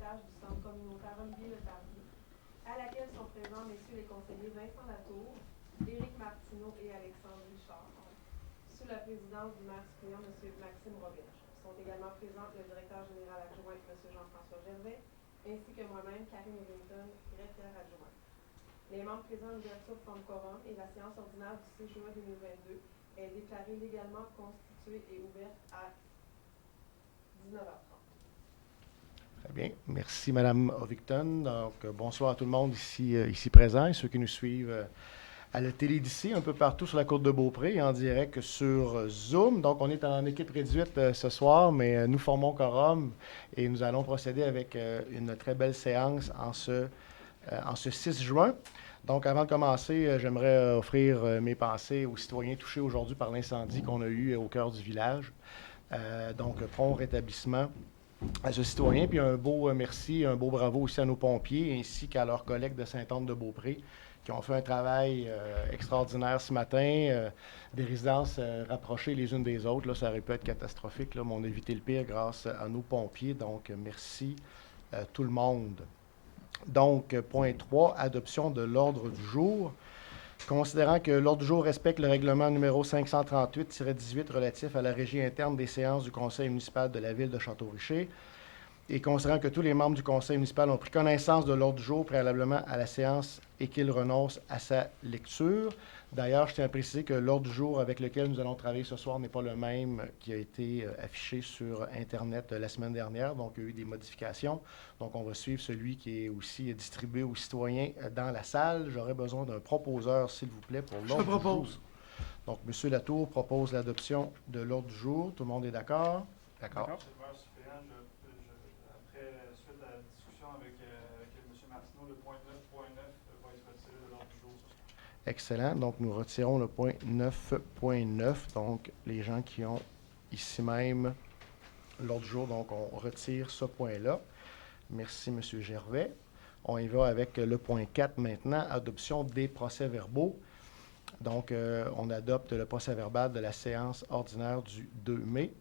étage du centre communautaire Olivier Leparier, à laquelle sont présents messieurs les conseillers Vincent Latour, Éric Martineau et Alexandre Richard, sous la présidence du maire suppléant M. Maxime Roberge. Sont également présents le directeur général adjoint M. Jean-François Gervais, ainsi que moi-même, Karine Ellington, greffière adjointe. Les membres présents à l'ouverture forment quorum et la séance ordinaire du 6 juin 2022 est déclarée légalement constituée et ouverte à 19h30. Très bien. Merci, Mme Ovington. Donc, bonsoir à tout le monde ici présent et ceux qui nous suivent à la télé d'ici, un peu partout sur la côte de Beaupré, en direct sur Zoom. Donc, on est en équipe réduite ce soir, mais nous formons quorum et nous allons procéder avec une très belle séance en ce 6 juin. Donc, avant de commencer, j'aimerais offrir mes pensées aux citoyens touchés aujourd'hui par l'incendie qu'on a eu au cœur du village. Donc, prompt rétablissement à ce citoyen, puis un beau merci, un beau bravo aussi à nos pompiers, ainsi qu'à leurs collègues de Sainte-Anne-de-Beaupré, qui ont fait un travail extraordinaire ce matin. Des résidences rapprochées les unes des autres, là, ça aurait pu être catastrophique, là, mais on a évité le pire grâce à nos pompiers. Donc, merci tout le monde. Donc, point 3, adoption de l'ordre du jour. Considérant que l'ordre du jour respecte le règlement numéro 538-18 relatif à la régie interne des séances du conseil municipal de la ville de Château-Richer, et considérant que tous les membres du conseil municipal ont pris connaissance de l'ordre du jour préalablement à la séance et qu'ils renoncent à sa lecture. D'ailleurs, je tiens à préciser que l'ordre du jour avec lequel nous allons travailler ce soir n'est pas le même qui a été affiché sur Internet la semaine dernière. Donc, il y a eu des modifications. Donc, on va suivre celui qui est aussi distribué aux citoyens dans la salle. J'aurais besoin d'un proposeur, s'il vous plaît, pour l'ordre du jour. Donc, M. Latour propose l'adoption de l'ordre du jour. Tout le monde est d'accord? D'accord. Monsieur le maire suppléant, après, suite à la discussion avec M. Martineau, le point 9.9 va être retiré de l'ordre du jour ce soir. Excellent. Donc, nous retirons le point 9.9. Donc, les gens qui ont ici même l'ordre du jour, donc on retire ce point-là. Merci, M. Gervais. On y va avec le point 4 maintenant, adoption des procès-verbaux. Donc, on adopte le procès-verbal de la séance ordinaire du 2 mai.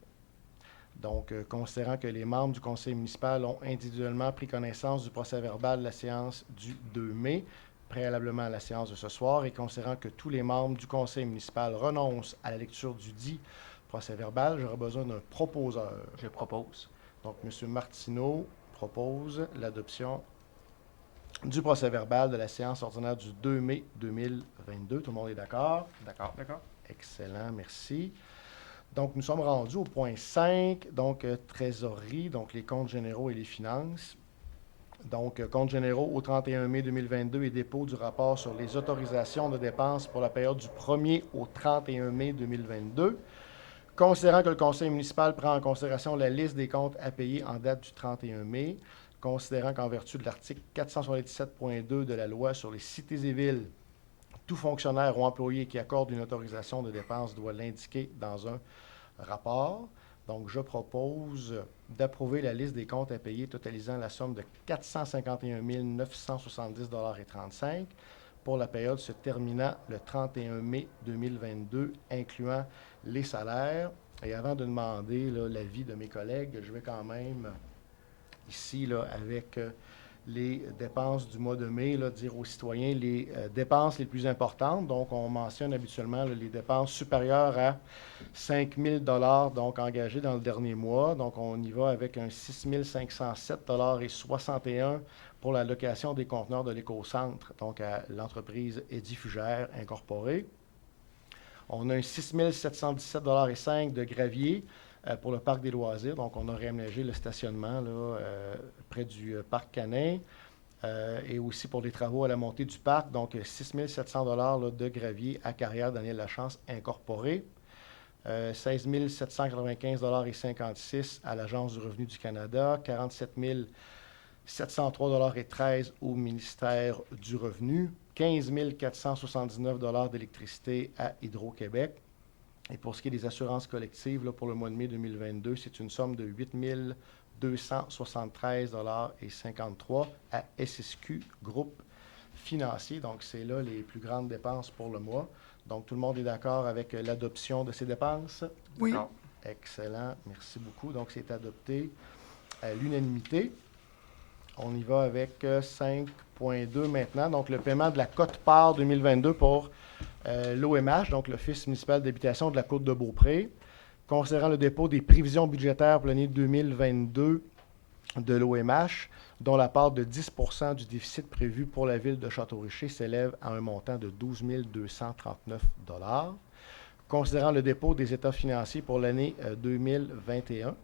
Donc, considérant que les membres du conseil municipal ont individuellement pris connaissance du procès-verbal de la séance du 2 mai, préalablement à la séance de ce soir, et considérant que tous les membres du conseil municipal renoncent à la lecture du dit procès-verbal, j'aurais besoin d'un proposeur. Je propose. Donc, M. Martineau propose l'adoption du procès-verbal de la séance ordinaire du 2 mai 2022. Tout le monde est d'accord? D'accord. D'accord. Excellent, merci. Donc, nous sommes rendus au point 5, donc trésorerie, donc les comptes généraux et les finances. Donc, comptes généraux au 31 mai 2022 et dépôt du rapport sur les autorisations de dépenses pour la période du 1er au 31 mai 2022. Considérant que le conseil municipal prend en considération la liste des comptes à payer en date du 31 mai, considérant qu'en vertu de l'article 477.2 de la loi sur les cités et villes, tout fonctionnaire ou employé qui accorde une autorisation de dépense doit l'indiquer dans un rapport. Donc, je propose d'approuver la liste des comptes à payer totalisant la somme de 451 970,35 $ pour la période se terminant le 31 mai 2022, incluant les salaires. Et avant de demander l'avis de mes collègues, je vais quand même, ici, là, avec les dépenses du mois de mai, là, dire aux citoyens les dépenses les plus importantes. Donc, on mentionne habituellement là, les dépenses supérieures à 5 000 $ donc engagées dans le dernier mois. Donc, on y va avec un 6 507,61 $ pour la location des conteneurs de l'écocentre, donc à l'entreprise Édifugère Incorporée. On a un 6 717,05 $ de gravier pour le parc des loisirs. Donc, on a réaménagé le stationnement là, près du parc Canin. Et aussi pour les travaux à la montée du parc, donc 6 700 $ là, de gravier à carrière Daniel Lachance Incorporée. 16 795,56 $ à l'Agence du revenu du Canada, 47 703,13 $ au ministère du Revenu, 15 479 $ d'électricité à Hydro-Québec. Et pour ce qui est des assurances collectives, là, pour le mois de mai 2022, c'est une somme de 8 273,53 $ à SSQ Groupe Financier. Donc, c'est là les plus grandes dépenses pour le mois. Donc, tout le monde est d'accord avec l'adoption de ces dépenses? Oui. Excellent. Merci beaucoup. Donc, c'est adopté à l'unanimité. On y va avec 5.2 maintenant. Donc, le paiement de la quote-part 2022 pour l'OMH, donc l'Office municipal d'habitation de la Côte-de-Beaupré. Considérant le dépôt des prévisions budgétaires pour l'année 2022 de l'OMH, dont la part de 10 % du déficit prévu pour la ville de Château-Richer s'élève à un montant de 12 239 $. Considérant le dépôt des états financiers pour l'année 2021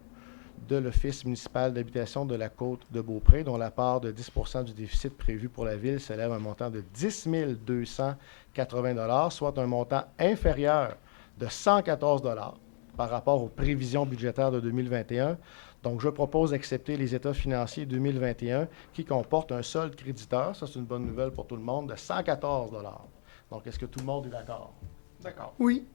de l'Office municipal d'habitation de la Côte-de-Beaupré, dont la part de 10 % du déficit prévu pour la ville s'élève à un montant de 10 280 $, soit un montant inférieur de 114 $ par rapport aux prévisions budgétaires de 2021. Donc, je propose d'accepter les états financiers 2021 qui comportent un solde créditeur, ça c'est une bonne nouvelle pour tout le monde, de 114 $. Donc, est-ce que tout le monde est d'accord? D'accord. Oui.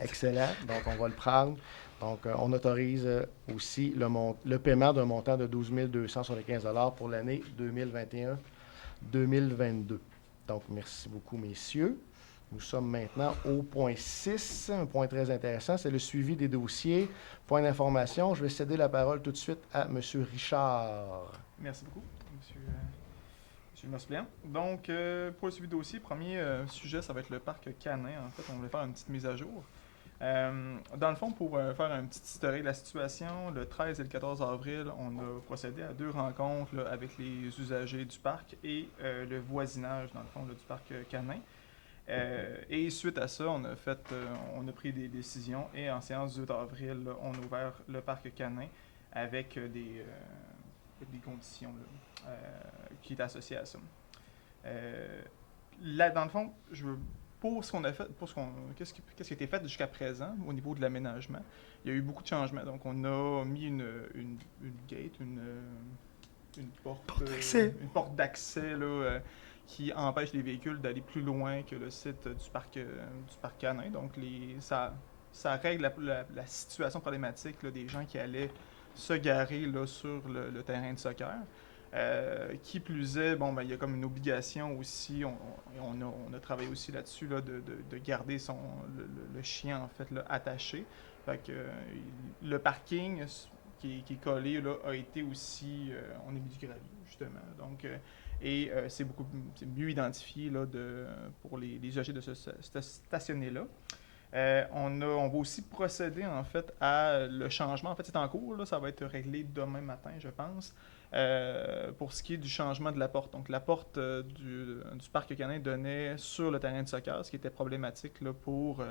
Excellent. Donc, on va le prendre. Donc, on autorise aussi le paiement d'un montant de 12 275 $ pour l'année 2021-2022. Donc, merci beaucoup, messieurs. Nous sommes maintenant au point 6, un point très intéressant, c'est le suivi des dossiers. Point d'information, je vais céder la parole tout de suite à M. Richard. Merci beaucoup, M. Mospléan. Donc, pour le suivi de dossier, premier sujet, ça va être le parc Canin. En fait, on voulait faire une petite mise à jour. Dans le fond, pour faire un petit historique de la situation, le 13 et le 14 avril, on a procédé à 2 rencontres là, avec les usagers du parc et le voisinage, dans le fond, là, du parc Canin. Et suite à ça, on a pris des décisions et en séance du 8 avril, là, on a ouvert le parc Canin avec des conditions là, qui est associées à ça. Là, dans le fond, pour ce qu'on a fait, qu'est-ce qui a été fait jusqu'à présent au niveau de l'aménagement, il y a eu beaucoup de changements. Donc, on a mis une gate, une porte d'accès là, qui empêche les véhicules d'aller plus loin que le site du parc Canin. Donc, ça règle la situation problématique là, des gens qui allaient se garer là, sur le terrain de soccer. Qui plus est, bon, ben, il y a comme une obligation aussi, on a travaillé aussi là-dessus là, de garder le chien en fait là, attaché. Fait que le parking qui est collé là, a été aussi, on a mis du gravier justement. Donc, c'est mieux identifié là, pour les usagers de se stationner là. On va aussi procéder en fait à le changement. En fait, c'est en cours, là, ça va être réglé demain matin, je pense. Pour ce qui est du changement de la porte. Donc, la porte du parc Canin donnait sur le terrain de soccer, ce qui était problématique là, pour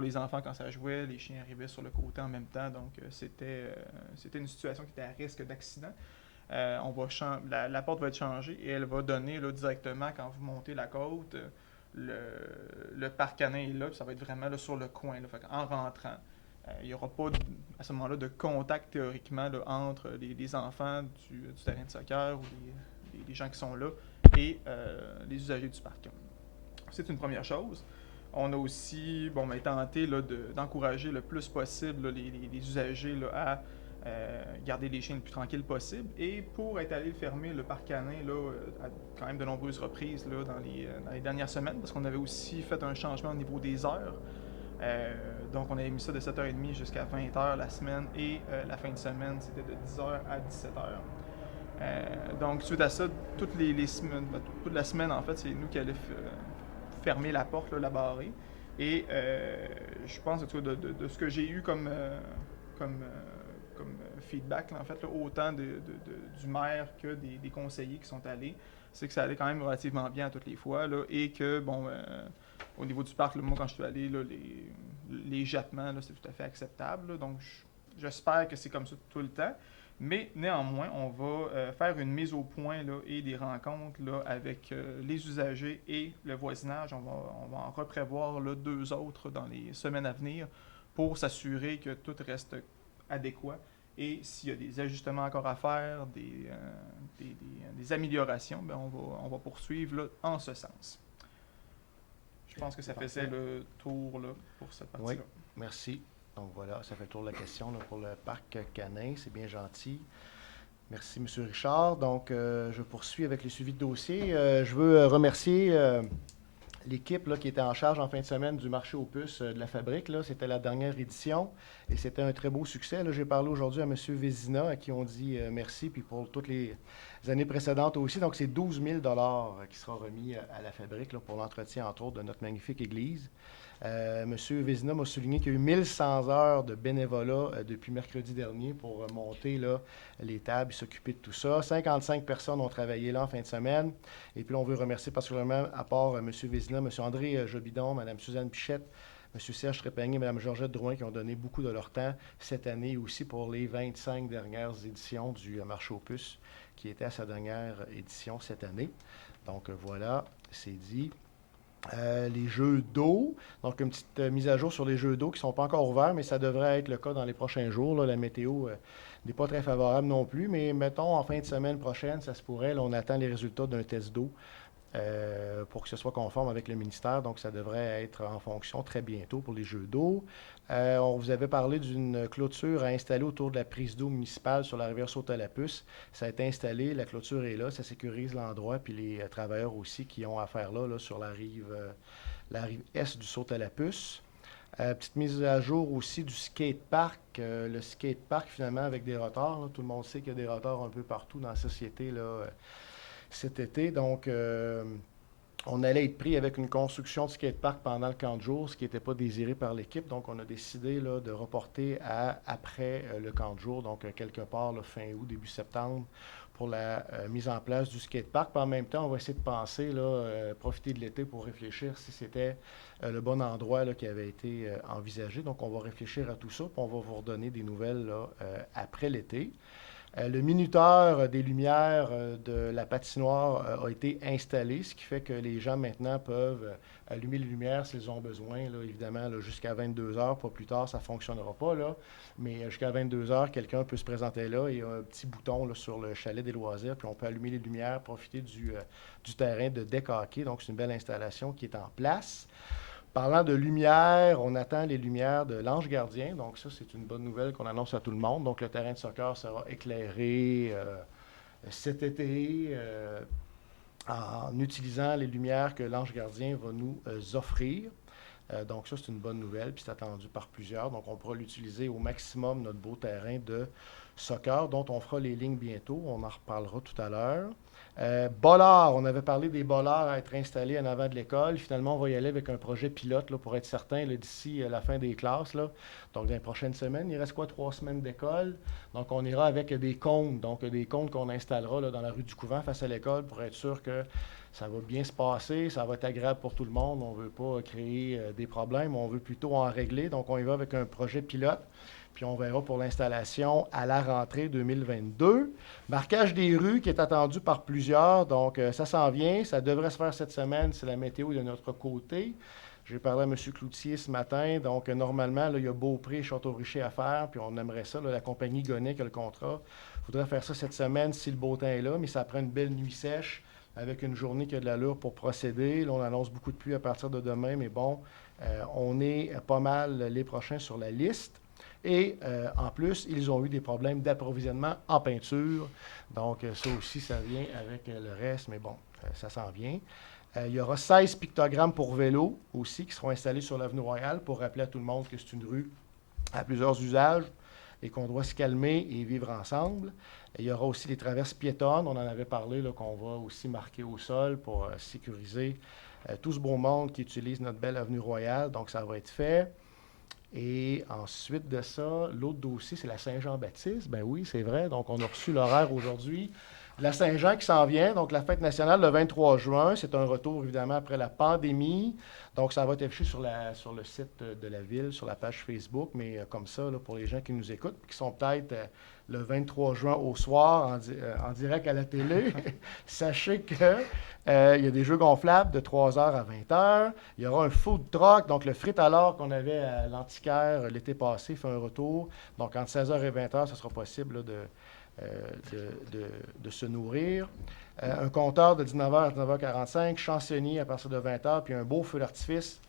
les enfants quand ça jouait. Les chiens arrivaient sur le côté en même temps, donc c'était une situation qui était à risque d'accident. La porte va être changée et elle va donner là, directement, quand vous montez la côte, le parc Canin est là, puis ça va être vraiment là, sur le coin. Là, fait en rentrant, il n'y aura pas à ce moment-là de contact théoriquement là, entre les enfants du terrain de soccer ou les gens qui sont là et les usagers du parc. C'est une première chose. On a aussi tenté là, d'encourager le plus possible là, les usagers là, à garder les chiens le plus tranquilles possible. Et pour être allé fermer le parc Canin là, à quand même de nombreuses reprises là, dans les dernières semaines, parce qu'on avait aussi fait un changement au niveau des heures. Donc, on avait mis ça de 7h30 jusqu'à 20h la semaine et la fin de semaine, c'était de 10h à 17h. Donc, suite à ça, toute la semaine, en fait, c'est nous qui allons fermer la porte, là, la barrer. Et je pense, de ce que j'ai eu comme feedback, là, en fait, là, autant du maire que des conseillers qui sont allés, c'est que ça allait quand même relativement bien à toutes les fois, là, et que, au niveau du parc, là, moi, quand je suis allé, là, les jettements, là, c'est tout à fait acceptable. Là, donc, j'espère que c'est comme ça tout le temps. Mais néanmoins, on va faire une mise au point là, et des rencontres là, avec les usagers et le voisinage. On va en reprévoir là, 2 autres dans les semaines à venir pour s'assurer que tout reste adéquat. Et s'il y a des ajustements encore à faire, des améliorations, ben on va poursuivre là, en ce sens. Je pense que ça faisait le tour là, pour cette partie-là. Oui, merci. Donc voilà, ça fait le tour de la question là, pour le parc Canin. C'est bien gentil. Merci, M. Richard. Donc, je poursuis avec les suivis de dossier. Je veux remercier l'équipe là, qui était en charge en fin de semaine du marché aux puces de la fabrique. Là, c'était la dernière édition et c'était un très beau succès. Là, j'ai parlé aujourd'hui à M. Vézina, à qui on dit merci, puis pour toutes les années précédentes aussi. Donc, c'est 12 000 qui sera remis à la fabrique là, pour l'entretien, entre autres, de notre magnifique église. M. Vézina m'a souligné qu'il y a eu 1100 heures de bénévolat depuis mercredi dernier pour monter là, les tables et s'occuper de tout ça. 55 personnes ont travaillé là en fin de semaine. Et puis, on veut remercier particulièrement, à part M. Vézina, M. André Jobidon, Mme Suzanne Pichette, M. Serge Trépanier et Mme Georgette Drouin qui ont donné beaucoup de leur temps cette année aussi pour les 25 dernières éditions du marché aux puces qui était à sa dernière édition cette année. Donc, voilà, c'est dit. Les jeux d'eau. Donc, une petite mise à jour sur les jeux d'eau qui ne sont pas encore ouverts, mais ça devrait être le cas dans les prochains jours. Là, la météo n'est pas très favorable non plus, mais mettons en fin de semaine prochaine, ça se pourrait. Là, on attend les résultats d'un test d'eau pour que ce soit conforme avec le ministère. Donc, ça devrait être en fonction très bientôt pour les jeux d'eau. On vous avait parlé d'une clôture à installer autour de la prise d'eau municipale sur la rivière Saute-à-la-Puce. Ça a été installé, la clôture est là, ça sécurise l'endroit, puis les travailleurs aussi qui ont affaire là, sur la rive est du Saute-à-la-Puce. Petite mise à jour aussi du skatepark. Le skatepark, finalement, avec des retards. Là, tout le monde sait qu'il y a des retards un peu partout dans la société là, cet été. Donc, on allait être pris avec une construction de skatepark pendant le camp de jour, ce qui n'était pas désiré par l'équipe. Donc, on a décidé là, de reporter à après le camp de jour, donc quelque part là, fin août, début septembre, pour la mise en place du skatepark. Puis en même temps, on va essayer de penser, là, profiter de l'été pour réfléchir si c'était le bon endroit là, qui avait été envisagé. Donc, on va réfléchir à tout ça, puis on va vous redonner des nouvelles là, après l'été. Le minuteur des lumières de la patinoire a été installé, ce qui fait que les gens maintenant peuvent allumer les lumières s'ils ont besoin. Là, évidemment, là, jusqu'à 22 heures, pas plus tard, ça ne fonctionnera pas. Là, mais jusqu'à 22 heures, quelqu'un peut se présenter là. Il y a un petit bouton là, sur le chalet des loisirs, puis on peut allumer les lumières, profiter du terrain de deck hockey. Donc, c'est une belle installation qui est en place. Parlant de lumière, on attend les lumières de l'Ange Gardien. Donc ça, c'est une bonne nouvelle qu'on annonce à tout le monde. Donc le terrain de soccer sera éclairé cet été en utilisant les lumières que l'Ange Gardien va nous offrir. Donc ça, c'est une bonne nouvelle, puis c'est attendu par plusieurs. Donc on pourra l'utiliser au maximum, notre beau terrain de soccer, dont on fera les lignes bientôt. On en reparlera tout à l'heure. Bollards, on avait parlé des bollards à être installés en avant de l'école. Finalement, on va y aller avec un projet pilote là, pour être certain d'ici la fin des classes. Là. Donc, dans les prochaines semaines, il reste 3 semaines d'école. Donc, on ira avec des cônes. Donc, des cônes qu'on installera là, dans la rue du Couvent face à l'école pour être sûr que ça va bien se passer, ça va être agréable pour tout le monde. On ne veut pas créer des problèmes, on veut plutôt en régler. Donc, on y va avec un projet pilote. Puis on verra pour l'installation à la rentrée 2022. Marquage des rues qui est attendu par plusieurs, donc ça s'en vient. Ça devrait se faire cette semaine, c'est la météo de notre côté. J'ai parlé à M. Cloutier ce matin, donc normalement, là, il y a Beaupré et Château-Richer à faire, puis on aimerait ça, là, la compagnie Gonnet qui a le contrat. Il faudrait faire ça cette semaine si le beau temps est là, mais ça prend une belle nuit sèche avec une journée qui a de l'allure pour procéder. Là, on annonce beaucoup de pluie à partir de demain, mais bon, on est pas mal les prochains sur la liste. Et en plus, ils ont eu des problèmes d'approvisionnement en peinture. Donc, ça aussi, ça vient avec le reste, mais bon, ça s'en vient. Il y aura 16 pictogrammes pour vélo aussi qui seront installés sur l'avenue Royale pour rappeler à tout le monde que c'est une rue à plusieurs usages et qu'on doit se calmer et vivre ensemble. Il y aura aussi les traverses piétonnes. On en avait parlé, là, qu'on va aussi marquer au sol pour sécuriser tout ce beau monde qui utilise notre belle avenue Royale. Donc, ça va être fait. Et ensuite de ça, l'autre dossier, c'est la Saint-Jean-Baptiste. Ben oui, c'est vrai. Donc, on a reçu l'horaire aujourd'hui. La Saint-Jean qui s'en vient, donc la fête nationale le 23 juin. C'est un retour, évidemment, après la pandémie. Donc, ça va être affiché sur le site de la ville, sur la page Facebook. Mais comme ça, là, pour les gens qui nous écoutent, qui sont peut-être le 23 juin au soir en direct à la télé, sachez que il y a des jeux gonflables de 3h à 20h. Il y aura un food truck, donc le frit à l'or qu'on avait à l'Antiquaire l'été passé fait un retour. Donc, entre 16h et 20h, ce sera possible là, de se nourrir. Un compteur de 19h à 19h45, chansonnier à partir de 20h, puis un beau feu d'artifice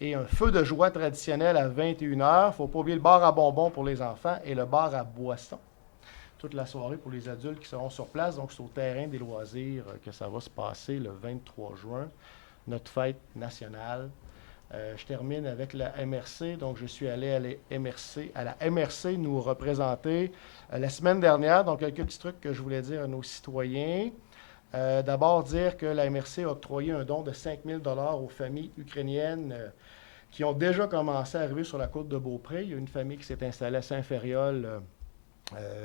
et un feu de joie traditionnel à 21h. Il ne faut pas oublier le bar à bonbons pour les enfants et le bar à boissons toute la soirée pour les adultes qui seront sur place. Donc, c'est au terrain des loisirs que ça va se passer le 23 juin. notre fête nationale. Je termine avec la MRC. Donc, je suis allé à la MRC nous représenter la semaine dernière. Donc, quelques petits trucs que je voulais dire à nos citoyens. D'abord, dire que la MRC a octroyé un don de 5 000 aux familles ukrainiennes qui ont déjà commencé à arriver sur la côte de Beaupré. Il y a une famille qui s'est installée à Saint-Ferréol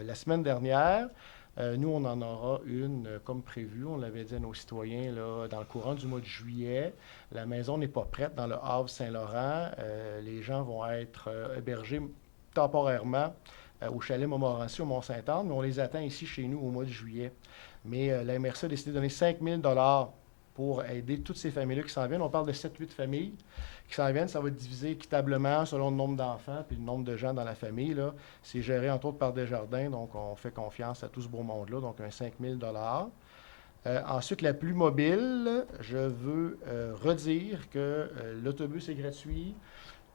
la semaine dernière. Nous, on en aura une comme prévu. On l'avait dit à nos citoyens là, dans le courant du mois de juillet. La maison n'est pas prête dans le Havre-Saint-Laurent. Les gens vont être hébergés temporairement au chalet Montmorency au Mont-Saint-Anne, mais on les attend ici chez nous au mois de juillet. Mais la MRC a décidé de donner 5 000 pour aider toutes ces familles-là qui s'en viennent. On parle de 7-8 familles qui s'en viennent. Ça va être divisé équitablement selon le nombre d'enfants puis le nombre de gens dans la famille. Là. C'est géré entre autres par Desjardins, donc on fait confiance à tout ce beau monde-là, donc un 5 000 ensuite, la plus mobile, je veux redire que l'autobus est gratuit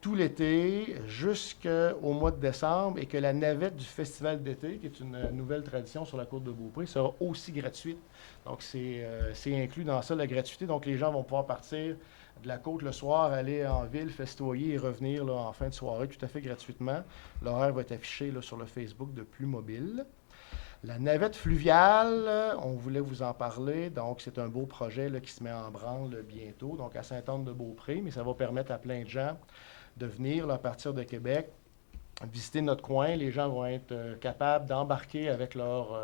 tout l'été jusqu'au mois de décembre et que la navette du festival d'été, qui est une nouvelle tradition sur la côte de Beaupré, sera aussi gratuite. Donc, c'est inclus dans ça, la gratuité. Donc, les gens vont pouvoir partir de la côte le soir, aller en ville, festoyer et revenir là, en fin de soirée tout à fait gratuitement. L'horaire va être affiché là, sur le Facebook de Plus Mobile. La navette fluviale, on voulait vous en parler. Donc, c'est un beau projet là, qui se met en branle bientôt, donc à Sainte-Anne-de-Beaupré, mais ça va permettre à plein de gens de venir là, à partir de Québec, visiter notre coin. Les gens vont être capables d'embarquer avec leur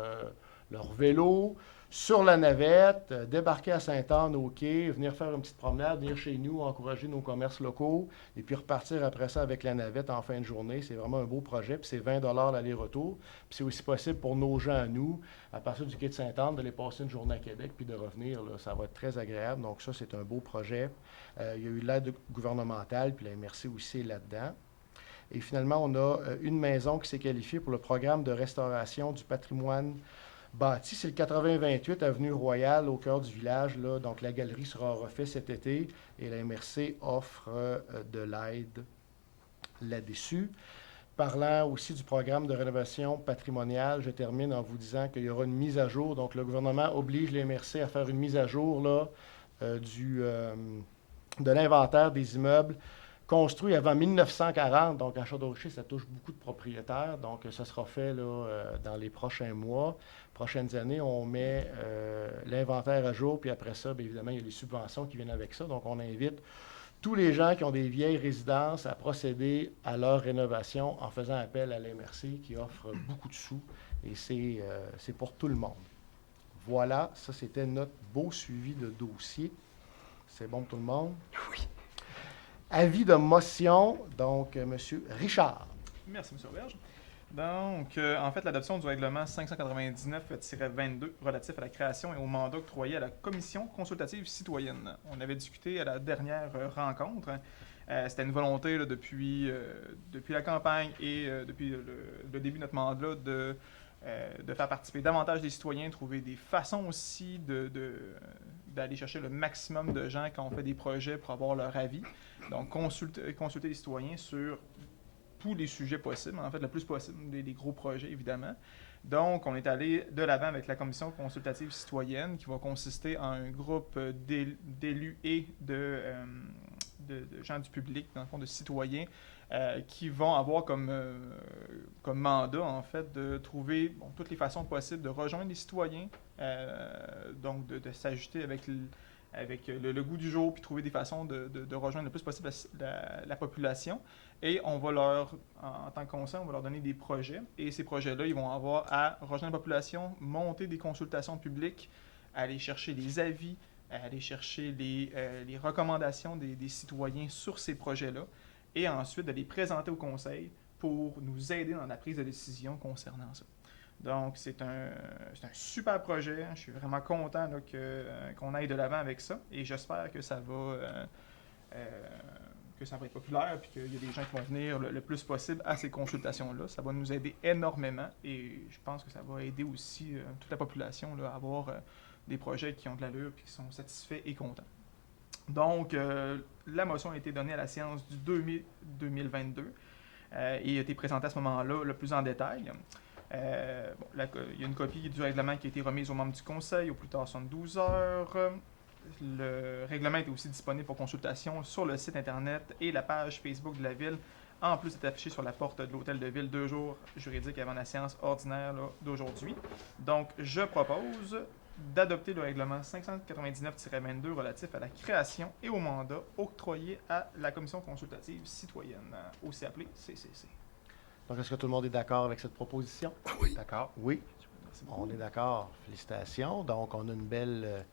vélo sur la navette, débarquer à Sainte-Anne au quai, venir faire une petite promenade, venir chez nous, encourager nos commerces locaux, et puis repartir après ça avec la navette en fin de journée. C'est vraiment un beau projet, puis c'est 20 $ l'aller-retour. Puis c'est aussi possible pour nos gens à nous, à partir du quai de Sainte-Anne, de les passer une journée à Québec, puis de revenir. Là, ça va être très agréable. Donc ça, c'est un beau projet. Il y a eu l'aide gouvernementale, puis la MRC aussi est là-dedans. Et finalement, on a une maison qui s'est qualifiée pour le programme de restauration du patrimoine bâti. C'est le 80-28 Avenue Royale, au cœur du village. Là. Donc, la galerie sera refaite cet été et la MRC offre de l'aide là-dessus. Parlant aussi du programme de rénovation patrimoniale, je termine en vous disant qu'il y aura une mise à jour. Donc, le gouvernement oblige les MRC à faire une mise à jour là, de l'inventaire des immeubles construits avant 1940. Donc, à Château-Richer, ça touche beaucoup de propriétaires. Donc, ça sera fait là, dans les prochains mois, prochaines années. On met l'inventaire à jour, puis après ça, bien évidemment, il y a les subventions qui viennent avec ça. Donc, on invite tous les gens qui ont des vieilles résidences à procéder à leur rénovation en faisant appel à l'MRC qui offre beaucoup de sous. Et c'est pour tout le monde. Voilà, ça, c'était notre beau suivi de dossier. C'est bon pour tout le monde? Oui. Avis de motion, donc, M. Richard. Merci, M. Auberge. Donc, en fait, l'adoption du règlement 599-22 relatif à la création et au mandat octroyé à la Commission consultative citoyenne. On avait discuté à la dernière rencontre. C'était une volonté là, depuis la campagne et depuis le début de notre mandat de faire participer davantage des citoyens, trouver des façons aussi d'aller chercher le maximum de gens quand on fait des projets pour avoir leur avis. Donc, consulter les citoyens sur tous les sujets possibles, en fait, le plus possible, des gros projets, évidemment. Donc, on est allé de l'avant avec la commission consultative citoyenne qui va consister en un groupe d'élus et de gens du public, dans le fond, de citoyens, qui vont avoir comme mandat, en fait, de trouver toutes les façons possibles de rejoindre les citoyens, donc de s'ajuster avec le goût du jour, puis trouver des façons de rejoindre le plus possible la population. Et on va en tant que conseil, on va leur donner des projets. Et ces projets-là, ils vont avoir à rejoindre la population, monter des consultations publiques, aller chercher des avis, aller chercher les recommandations des citoyens sur ces projets-là, et ensuite de les présenter au conseil pour nous aider dans la prise de décision concernant ça. Donc, c'est un super projet. Je suis vraiment content là, qu'on aille de l'avant avec ça. Et j'espère que ça va être populaire et qu'il y a des gens qui vont venir le plus possible à ces consultations-là. Ça va nous aider énormément et je pense que ça va aider aussi toute la population là, à avoir des projets qui ont de l'allure et qui sont satisfaits et contents. Donc, la motion a été donnée à la séance du 2 mai 2022 et a été présentée à ce moment-là le plus en détail. Il y a une copie du règlement qui a été remise aux membres du conseil au plus tard 72 heures. le règlement est aussi disponible pour consultation sur le site Internet et la page Facebook de la Ville, en plus d'être affiché sur la porte de l'Hôtel de Ville 2 jours juridiques avant la séance ordinaire d'aujourd'hui. Donc, je propose d'adopter le règlement 599-22 relatif à la création et au mandat octroyé à la Commission consultative citoyenne, aussi appelée CCC. Donc, est-ce que tout le monde est d'accord avec cette proposition? Oui. D'accord? Oui. Merci beaucoup. On est d'accord. Félicitations. Donc, on a une belle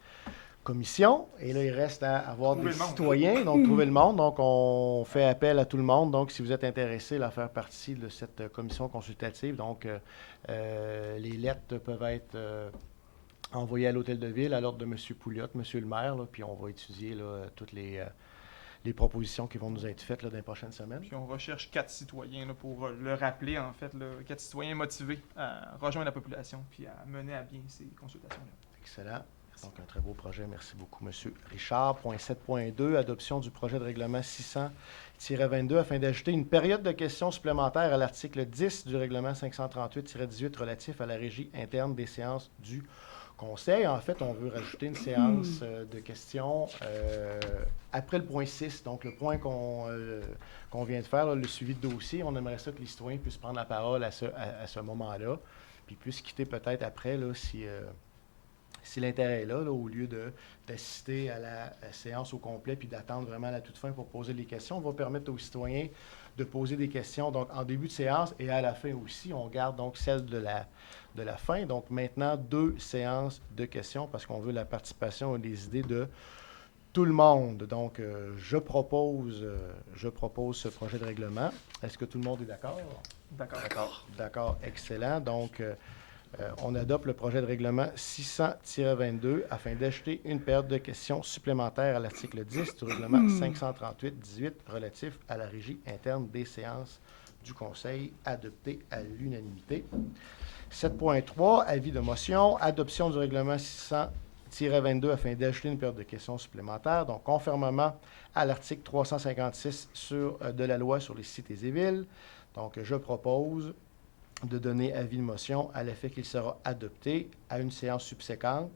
commission. Et là, il reste à avoir Trouver des le monde. citoyens. Donc, trouver le monde. Donc, on fait appel à tout le monde. Donc, si vous êtes intéressé à faire partie de cette commission consultative, donc, les lettres peuvent être envoyées à l'Hôtel de Ville à l'ordre de M. Pouliot, M. le maire, là, puis on va étudier là, toutes les propositions qui vont nous être faites là, dans les prochaines semaines. Puis on recherche 4 citoyens là, pour le rappeler, en fait, 4 citoyens motivés à rejoindre la population puis à mener à bien ces consultations-là. Excellent. Donc, un très beau projet. Merci beaucoup, M. Richard. Point 7.2, adoption du projet de règlement 600-22 afin d'ajouter une période de questions supplémentaires à l'article 10 du règlement 538-18 relatif à la régie interne des séances du Conseil. En fait, on veut rajouter une séance de questions après le point 6, donc le point qu'on vient de faire, là, le suivi de dossier. On aimerait ça que les citoyens puissent prendre la parole à ce moment-là, puis puissent quitter peut-être après, là, si l'intérêt est là, au lieu d'assister à la séance au complet puis d'attendre vraiment à la toute fin pour poser les questions. On va permettre aux citoyens de poser des questions donc en début de séance et à la fin aussi. On garde donc celle de la fin. Donc maintenant, 2 séances de questions parce qu'on veut la participation et les idées de tout le monde. Donc, je propose ce projet de règlement. Est-ce que tout le monde est d'accord? D'accord. D'accord, excellent. Donc, on adopte le projet de règlement 600-22 afin d'ajouter une période de questions supplémentaire à l'article 10 du règlement 538-18 relatif à la régie interne des séances du Conseil adopté à l'unanimité. 7.3, avis de motion, adoption du règlement 600-22 afin d'ajouter une période de questions supplémentaire. Donc, conformément à l'article 356 de la loi sur les cités et villes. Donc, je propose de donner avis de motion à l'effet qu'il sera adopté à une séance subséquente,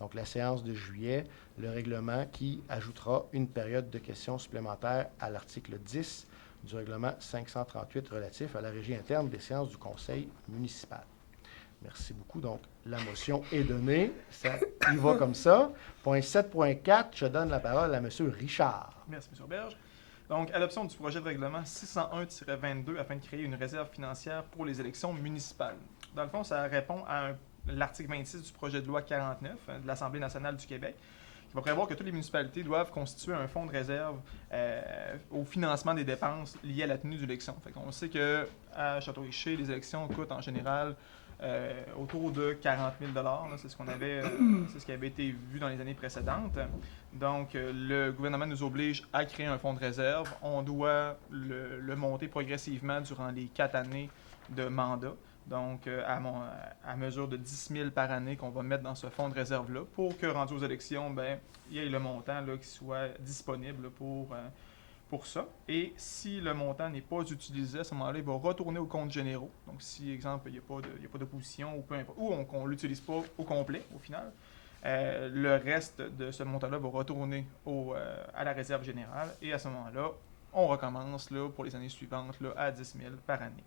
donc la séance de juillet, le règlement qui ajoutera une période de questions supplémentaires à l'article 10 du règlement 538 relatif à la régie interne des séances du Conseil municipal. Merci beaucoup. Donc, la motion est donnée. Ça y va comme ça. Point 7.4, je donne la parole à M. Richard. Merci, M. Auberge. Donc, adoption du projet de règlement 601-22 afin de créer une réserve financière pour les élections municipales. Dans le fond, ça répond à l'article 26 du projet de loi 49 de l'Assemblée nationale du Québec, qui va prévoir que toutes les municipalités doivent constituer un fonds de réserve au financement des dépenses liées à la tenue d'élections. On sait qu'à Château-Richer, les élections coûtent en général autour de 40 000 $. C'est ce qui avait été vu dans les années précédentes. Donc, le gouvernement nous oblige à créer un fonds de réserve. On doit le monter progressivement durant les 4 années de mandat. Donc, à mesure de 10 000 par année qu'on va mettre dans ce fonds de réserve-là pour que, rendu aux élections, il y ait le montant là, qui soit disponible pour ça. Et si le montant n'est pas utilisé, à ce moment-là, il va retourner aux comptes généraux. Donc, si, exemple, il n'y a pas d'opposition ou peu importe, ou qu'on ne l'utilise pas au complet, au final, le reste de ce montant-là va retourner à la réserve générale. Et à ce moment-là, on recommence là, pour les années suivantes là, à 10 000 par année.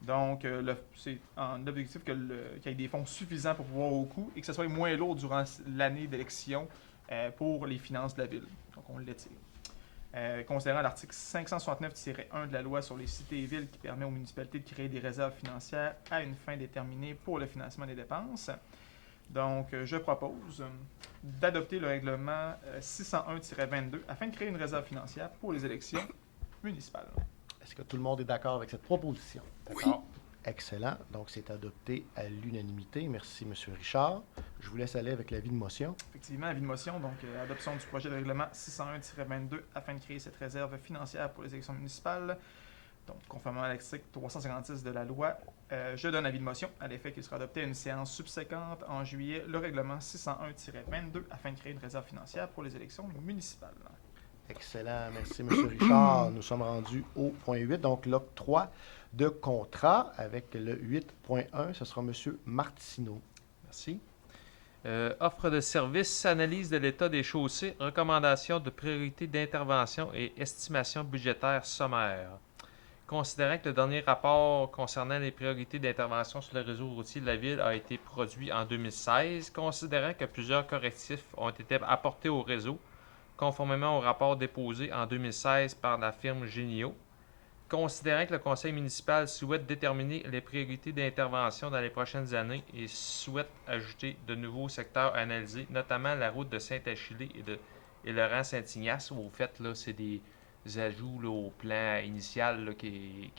Donc, c'est en objectif qu'il y ait des fonds suffisants pour pouvoir au coût et que ce soit moins lourd durant l'année d'élection pour les finances de la ville. Donc, on l'étire. Considérant l'article 569-1 de la loi sur les cités et villes qui permet aux municipalités de créer des réserves financières à une fin déterminée pour le financement des dépenses. Donc, je propose d'adopter le règlement 601-22 afin de créer une réserve financière pour les élections municipales. Est-ce que tout le monde est d'accord avec cette proposition? D'accord. Excellent. Donc, c'est adopté à l'unanimité. Merci, M. Richard. Je vous laisse aller avec l'avis de motion. Effectivement, avis de motion, donc adoption du projet de règlement 601-22 afin de créer cette réserve financière pour les élections municipales. Donc, conformément à l'article 356 de la loi, je donne avis de motion à l'effet qu'il sera adopté à une séance subséquente en juillet, le règlement 601-22 afin de créer une réserve financière pour les élections municipales. Excellent. Merci, M. Richard. Nous sommes rendus au point 8, donc l'octroi de contrat avec le 8.1. Ce sera M. Martineau. Merci. Offre de services, analyse de l'état des chaussées, recommandations de priorité d'intervention et estimation budgétaire sommaire. Considérant que le dernier rapport concernant les priorités d'intervention sur le réseau routier de la ville a été produit en 2016, considérant que plusieurs correctifs ont été apportés au réseau, conformément au rapport déposé en 2016 par la firme Génio, considérant que le conseil municipal souhaite déterminer les priorités d'intervention dans les prochaines années et souhaite ajouter de nouveaux secteurs analysés, notamment la route de Saint-Achillé et le rang Saint-Ignace, où au fait, là, c'est des ajouts là, au plan initial là, qui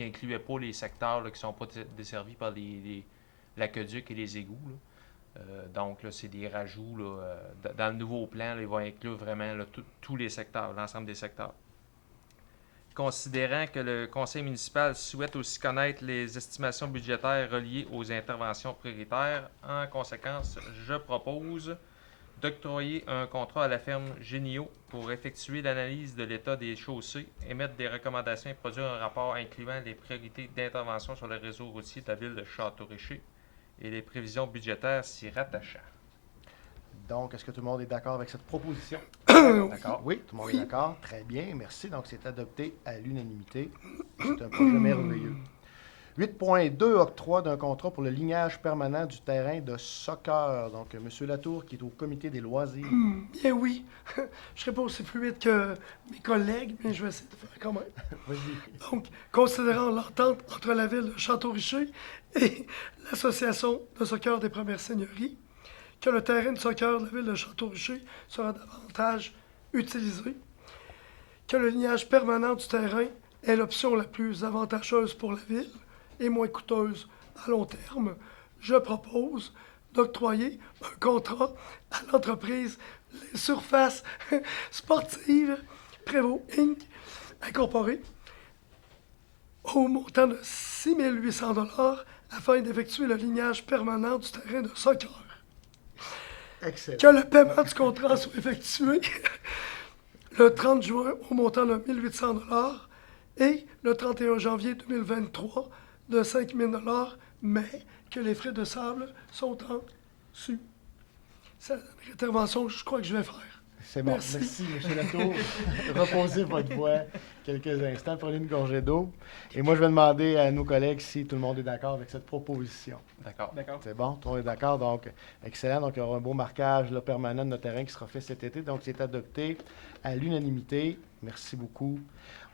incluaient pas les secteurs là, qui sont pas desservis par l'aqueduc et les égouts. Là. Donc, là, c'est des rajouts. Là, dans le nouveau plan, là, ils vont inclure vraiment là, tous les secteurs, l'ensemble des secteurs. Considérant que le conseil municipal souhaite aussi connaître les estimations budgétaires reliées aux interventions prioritaires, en conséquence, je propose d'octroyer un contrat à la firme Génio pour effectuer l'analyse de l'état des chaussées, émettre des recommandations et produire un rapport incluant les priorités d'intervention sur le réseau routier de la ville de Château-Richer et les prévisions budgétaires s'y rattachant. Donc, est-ce que tout le monde est d'accord avec cette proposition? D'accord? Oui, tout le monde est d'accord. Très bien, merci. Donc, c'est adopté à l'unanimité. C'est un projet merveilleux. 8.2, octroi d'un contrat pour le lignage permanent du terrain de soccer. Donc, M. Latour, qui est au comité des loisirs. Bien oui. Je ne serai pas aussi fluide que mes collègues, mais je vais essayer de faire quand même. Vas-y. Donc, considérant l'entente entre la ville de Château-Richer et l'Association de soccer des Premières Seigneuries, que le terrain de soccer de la ville de Château-Richer sera davantage utilisé, que le lignage permanent du terrain est l'option la plus avantageuse pour la ville et moins coûteuse à long terme, je propose d'octroyer un contrat à l'entreprise Les Surfaces Sportives Prévost Inc. Incorporée au montant de 6 800 $ afin d'effectuer le lignage permanent du terrain de soccer. Excellent. Que le paiement du contrat soit effectué le 30 juin au montant de 1 800 $ et le 31 janvier 2023 de 5 000 $, mais que les frais de sable sont en su. C'est l'intervention que je crois que je vais faire. C'est bon. Merci, M. Latour. Reposez votre voix quelques instants, prenez une gorgée d'eau. Et moi, je vais demander à nos collègues si tout le monde est d'accord avec cette proposition. D'accord. D'accord. C'est bon, tout le monde est d'accord. Donc, excellent. Donc, il y aura un beau marquage là, permanent de notre terrain qui sera fait cet été. Donc, c'est adopté à l'unanimité. Merci beaucoup.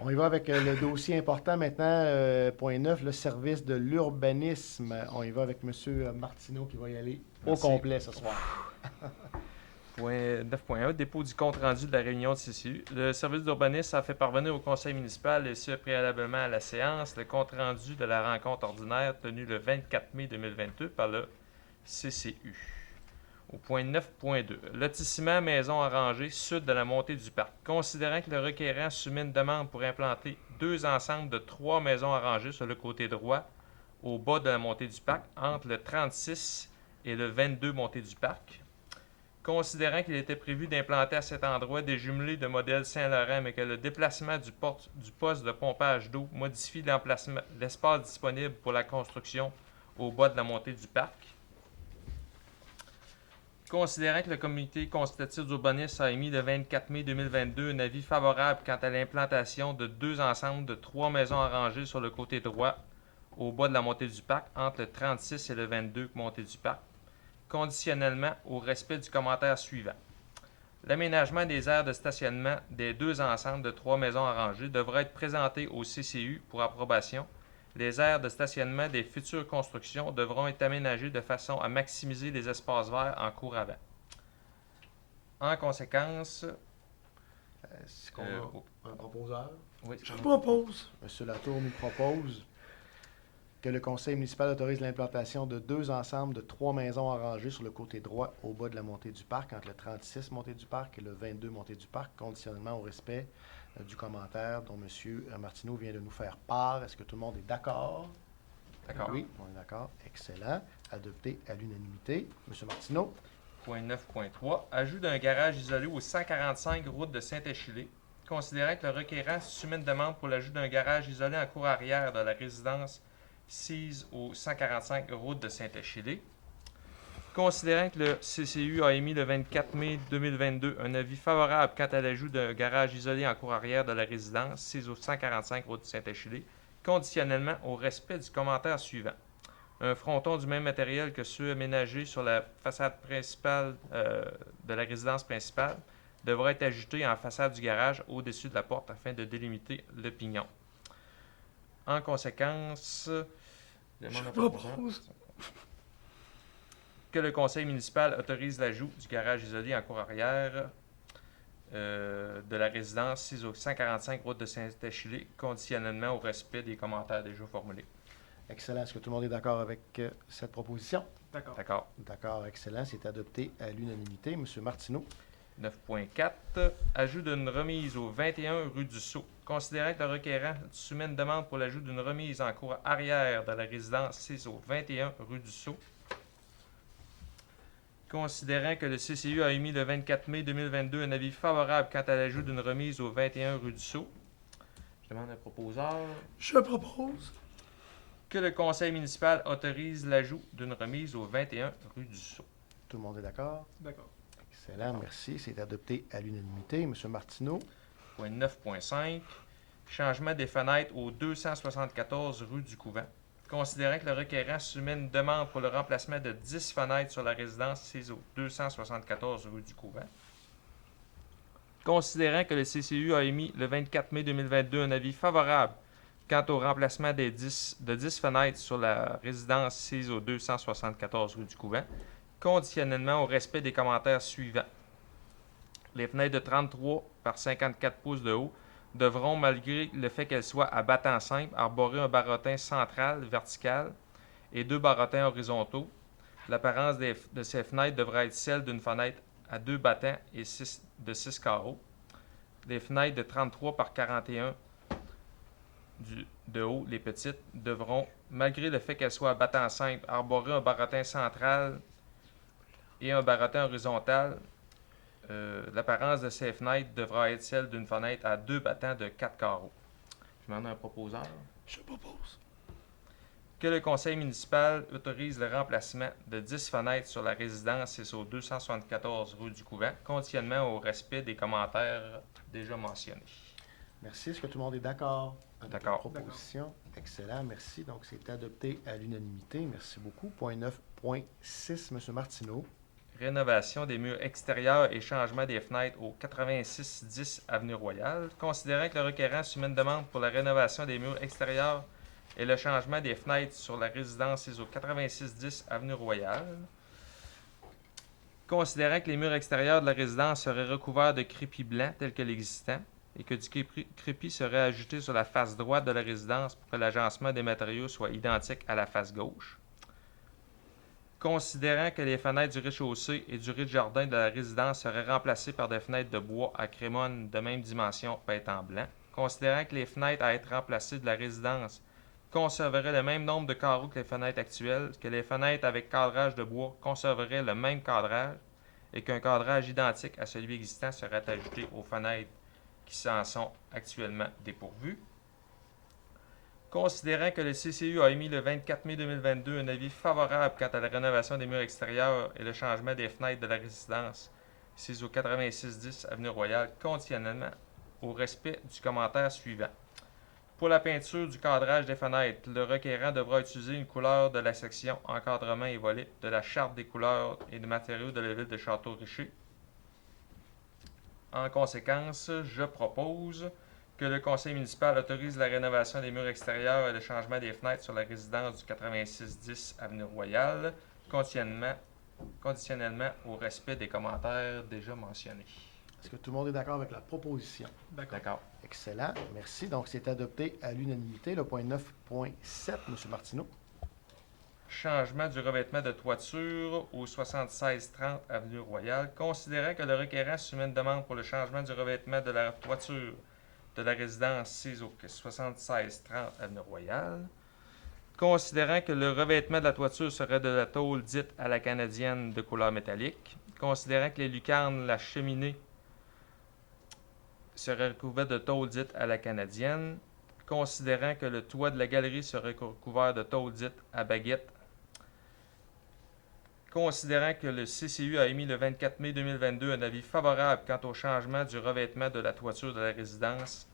On y va avec le dossier important maintenant. Point 9, le service de l'urbanisme. On y va avec M. Martineau qui va y aller Merci. au complet ce soir. Point 9.1, dépôt du compte-rendu de la réunion de CCU. Le service d'urbanisme a fait parvenir au conseil municipal, et ce préalablement à la séance, le compte-rendu de la rencontre ordinaire tenue le 24 mai 2022 par le CCU. Au point 9.2, lotissement maison arrangée sud de la montée du parc. Considérant que le requérant soumet une demande pour implanter 2 ensembles de 3 maisons arrangées sur le côté droit, au bas de la montée du parc, entre le 36 et le 22 montée du parc. Considérant qu'il était prévu d'implanter à cet endroit des jumelés de modèle Saint-Laurent, mais que le déplacement du poste de pompage d'eau modifie l'espace disponible pour la construction au bas de la montée du parc. Considérant que le comité consultatif d'urbanisme a émis le 24 mai 2022 un avis favorable quant à l'implantation de 2 ensembles de 3 maisons arrangées sur le côté droit au bas de la montée du parc, entre le 36 et le 22 montée du parc, conditionnellement au respect du commentaire suivant. L'aménagement des aires de stationnement des 2 ensembles de 3 maisons arrangées devra être présenté au CCU pour approbation. Les aires de stationnement des futures constructions devront être aménagées de façon à maximiser les espaces verts en cours avant. En conséquence, Est-ce qu'on a un proposeur? oui, Je propose M. Latour nous propose que le conseil municipal autorise l'implantation de 2 ensembles de 3 maisons arrangées sur le côté droit au bas de la montée du parc, entre le 36 montée du parc et le 22 montée du parc, conditionnellement au respect du commentaire dont M. Martineau vient de nous faire part. Est-ce que tout le monde est d'accord? D'accord. Oui, on est d'accord. Excellent. Adopté à l'unanimité. M. Martineau. Point 9.3. Ajout d'un garage isolé au 145 route de Saint-Achillé. Considérant que le requérant soumet une demande pour l'ajout d'un garage isolé en cour arrière de la résidence sise au 145 route de Saint-Achillé. Considérant que le CCU a émis le 24 mai 2022 un avis favorable quant à l'ajout d'un garage isolé en cour arrière de la résidence, 6 au 145 route du Saint-Achille, conditionnellement au respect du commentaire suivant. Un fronton du même matériel que ceux aménagés sur la façade principale de la résidence principale devra être ajouté en façade du garage au-dessus de la porte afin de délimiter le pignon. En conséquence, Je propose que le conseil municipal autorise l'ajout du garage isolé en cour arrière de la résidence 6 au 145 route de Saint-Achille, conditionnellement au respect des commentaires déjà formulés. Excellent. Est-ce que tout le monde est d'accord avec cette proposition? D'accord. D'accord. D'accord, excellent. C'est adopté à l'unanimité. Monsieur Martineau. 9.4. Ajout d'une remise au 21 rue du Sceau. Considérant que le requérant soumet une demande pour l'ajout d'une remise en cour arrière de la résidence 6 au 21 rue du Sceau. Considérant que le CCU a émis le 24 mai 2022 un avis favorable quant à l'ajout d'une remise au 21 rue du Sceau. Je demande à un proposeur Je propose que le conseil municipal autorise l'ajout d'une remise au 21 rue du Sceau. Tout le monde est d'accord? D'accord. Excellent, merci. C'est adopté à l'unanimité. Monsieur Martineau. Point 9.5. Changement des fenêtres au 274 rue du Couvent. Considérant que le requérant soumet une demande pour le remplacement de 10 fenêtres sur la résidence 6 au 274 rue du Couvent. Considérant que le CCU a émis le 24 mai 2022 un avis favorable quant au remplacement de 10 fenêtres sur la résidence 6 au 274 rue du Couvent, conditionnellement au respect des commentaires suivants. Les fenêtres de 33 par 54 pouces de haut devront, malgré le fait qu'elles soient à battant simple, arborer un baratin central vertical et 2 baratins horizontaux. L'apparence de ces fenêtres devra être celle d'une fenêtre à 2 battants et de 6 carreaux. Les fenêtres de 33 par 41 de haut, les petites, devront, malgré le fait qu'elles soient à battant simple, arborer un baratin central et un baratin horizontal. L'apparence de ces fenêtres devra être celle d'une fenêtre à 2 battants de 4 carreaux. Je demande à un proposeur Je propose que le conseil municipal autorise le remplacement de 10 fenêtres sur la résidence 6 au 274 rue du Couvent, conditionnellement au respect des commentaires déjà mentionnés. Merci. Est-ce que tout le monde est d'accord avec la D'accord. proposition? Excellent, merci. Donc, c'est adopté à l'unanimité. Merci beaucoup. Point 9.6, Monsieur Martineau. Rénovation des murs extérieurs et changement des fenêtres au 8610 Avenue Royale. Considérant que le requérant soumet une demande pour la rénovation des murs extérieurs et le changement des fenêtres sur la résidence 6 au 8610 Avenue Royale. Considérant que les murs extérieurs de la résidence seraient recouverts de crépi blanc tel que l'existant et que du crépi serait ajouté sur la face droite de la résidence pour que l'agencement des matériaux soit identique à la face gauche. Considérant que les fenêtres du rez-de-chaussée et du rez-de-jardin de la résidence seraient remplacées par des fenêtres de bois à crémone de même dimension peintes en blanc. Considérant que les fenêtres à être remplacées de la résidence conserveraient le même nombre de carreaux que les fenêtres actuelles, que les fenêtres avec cadrage de bois conserveraient le même cadrage et qu'un cadrage identique à celui existant serait ajouté aux fenêtres qui s'en sont actuellement dépourvues. Considérant que le CCU a émis le 24 mai 2022 un avis favorable quant à la rénovation des murs extérieurs et le changement des fenêtres de la résidence 6 au 8610 Avenue Royale, conditionnellement au respect du commentaire suivant. Pour la peinture du cadrage des fenêtres, le requérant devra utiliser une couleur de la section encadrement et volets de la Charte des couleurs et des matériaux de la ville de Château-Richer. En conséquence, je propose que le conseil municipal autorise la rénovation des murs extérieurs et le changement des fenêtres sur la résidence du 8610 Avenue Royale, conditionnellement au respect des commentaires déjà mentionnés. Est-ce que tout le monde est d'accord avec la proposition? D'accord. Excellent, merci. Donc, c'est adopté à l'unanimité. Le point 9.7, M. Martineau. Changement du revêtement de toiture au 7630 Avenue Royale. Considérant que le requérant soumet une demande pour le changement du revêtement de la toiture de la résidence 6 au 7630 Avenue Royale. Considérant que le revêtement de la toiture serait de la tôle dite à la canadienne de couleur métallique. Considérant que les lucarnes, la cheminée serait recouvert de tôle dite à la canadienne. Considérant que le toit de la galerie serait recouvert de tôle dite à baguette. Considérant que le CCU a émis le 24 mai 2022 un avis favorable quant au changement du revêtement de la toiture de la résidence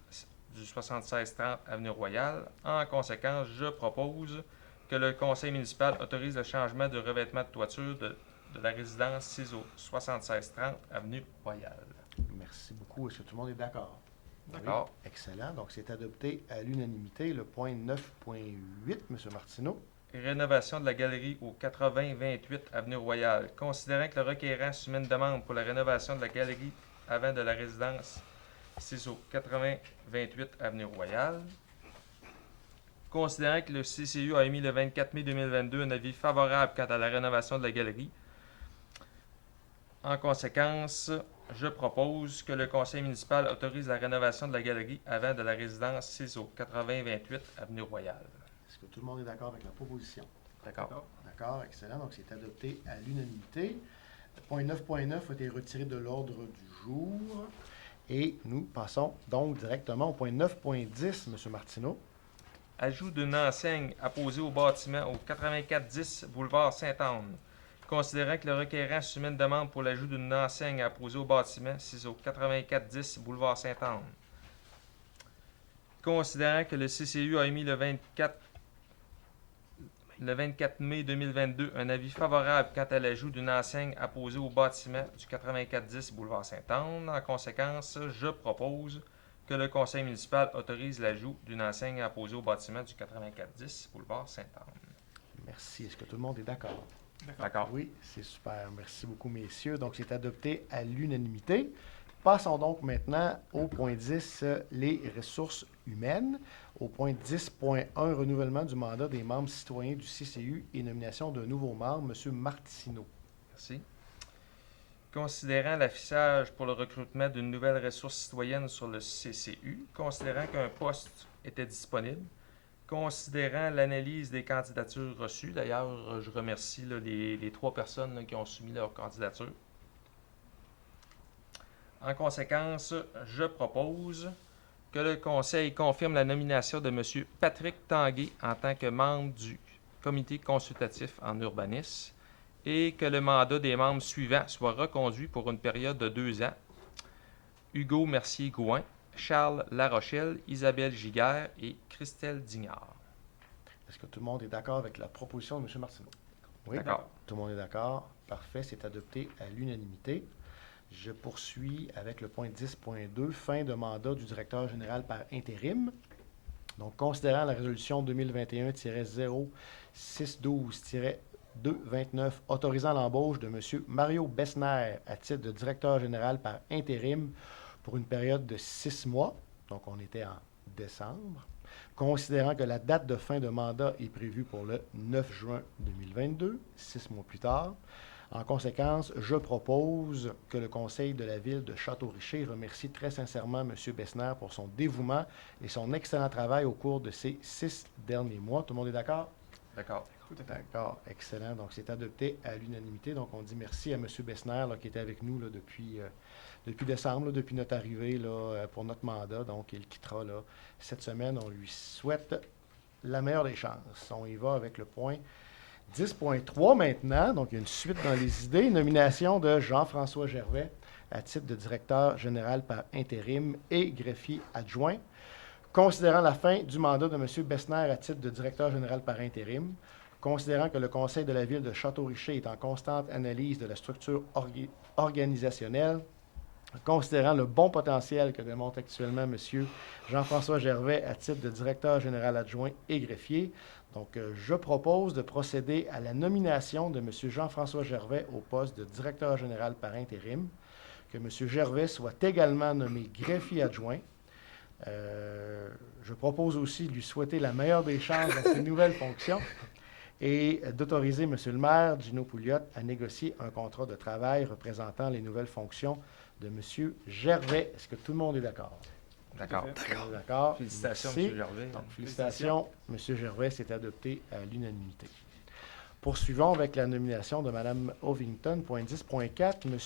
du 7630 Avenue Royale, en conséquence, je propose que le conseil municipal autorise le changement du revêtement de toiture de la résidence 6 au 7630 Avenue Royale. Merci beaucoup. Est-ce que tout le monde est d'accord? D'accord. Oui, excellent. Donc, c'est adopté à l'unanimité. Le point 9.8, M. Martineau. Rénovation de la galerie au 80-28 Avenue Royale. Considérant que le requérant soumet une demande pour la rénovation de la galerie avant de la résidence 6 au 80-28 Avenue Royale. Considérant que le CCU a émis le 24 mai 2022 un avis favorable quant à la rénovation de la galerie. En conséquence, je propose que le conseil municipal autorise la rénovation de la galerie avant de la résidence 6 au 80-28 Avenue Royale. Est-ce que tout le monde est d'accord avec la proposition? D'accord. D'accord, excellent. Donc, c'est adopté à l'unanimité. Le point 9.9 a été retiré de l'ordre du jour. Et nous passons donc directement au point 9.10, M. Martineau. Ajout d'une enseigne apposée au bâtiment au 8410 boulevard Sainte-Anne. Considérant que le requérant soumet une demande pour l'ajout d'une enseigne apposée au bâtiment 6 au 8410 boulevard Sainte-Anne. Considérant que le CCU a émis le 24 mai 2022 un avis favorable quant à l'ajout d'une enseigne apposée au bâtiment du 8410 boulevard Sainte-Anne. En conséquence, je propose que le conseil municipal autorise l'ajout d'une enseigne apposée au bâtiment du 8410 boulevard Sainte-Anne. Merci. Est-ce que tout le monde est d'accord? D'accord. Oui, c'est super. Merci beaucoup, messieurs. Donc, c'est adopté à l'unanimité. Passons donc maintenant au point 10, les ressources humaines. Au point 10.1, renouvellement du mandat des membres citoyens du CCU et nomination d'un nouveau membre, M. Martineau. Merci. Considérant l'affichage pour le recrutement d'une nouvelle ressource citoyenne sur le CCU, considérant qu'un poste était disponible, considérant l'analyse des candidatures reçues, d'ailleurs, je remercie là, les 3 personnes là, qui ont soumis leur candidature. En conséquence, je propose que le Conseil confirme la nomination de M. Patrick Tanguay en tant que membre du Comité consultatif en urbanisme et que le mandat des membres suivants soit reconduit pour une période de 2 ans. Hugo Mercier-Gouin, Charles Larochelle, Isabelle Giguère et Christelle Dignard. Est-ce que tout le monde est d'accord avec la proposition de M. Martineau? Oui. D'accord. Tout le monde est d'accord. Parfait, c'est adopté à l'unanimité. Je poursuis avec le point 10.2, fin de mandat du directeur général par intérim. Donc, considérant la résolution 2021-0612-229 autorisant l'embauche de M. Mario Bessner à titre de directeur général par intérim pour une période de 6 mois, donc on était en décembre, considérant que la date de fin de mandat est prévue pour le 9 juin 2022, 6 mois plus tard. En conséquence, je propose que le conseil de la ville de Château-Richer remercie très sincèrement M. Bessner pour son dévouement et son excellent travail au cours de ces 6 derniers mois. Tout le monde est d'accord? D'accord. Tout à fait. D'accord, excellent. Donc, c'est adopté à l'unanimité. Donc, on dit merci à M. Bessner là, qui était avec nous là, depuis décembre, là, depuis notre arrivée là, pour notre mandat. Donc, il quittera là, cette semaine. On lui souhaite la meilleure des chances. On y va avec le point 10.3 maintenant. Donc, il y a une suite dans les idées. Nomination de Jean-François Gervais à titre de directeur général par intérim et greffier adjoint. Considérant la fin du mandat de M. Bessner à titre de directeur général par intérim, considérant que le conseil de la ville de Château-Richer est en constante analyse de la structure organisationnelle, considérant le bon potentiel que démontre actuellement M. Jean-François Gervais à titre de directeur général adjoint et greffier, donc je propose de procéder à la nomination de M. Jean-François Gervais au poste de directeur général par intérim, que M. Gervais soit également nommé greffier adjoint. Je propose aussi de lui souhaiter la meilleure des chances dans ses nouvelles fonctions et d'autoriser M. le maire, Gino Pouliot, à négocier un contrat de travail représentant les nouvelles fonctions de M. Gervais. Est-ce que tout le monde est d'accord? D'accord. Tout à fait. Tout le monde est d'accord. Félicitations, Merci. M. Gervais. Donc, félicitations, M. Gervais, c'est adopté à l'unanimité. Poursuivons avec la nomination de Mme Ovington. Point 10.4, M.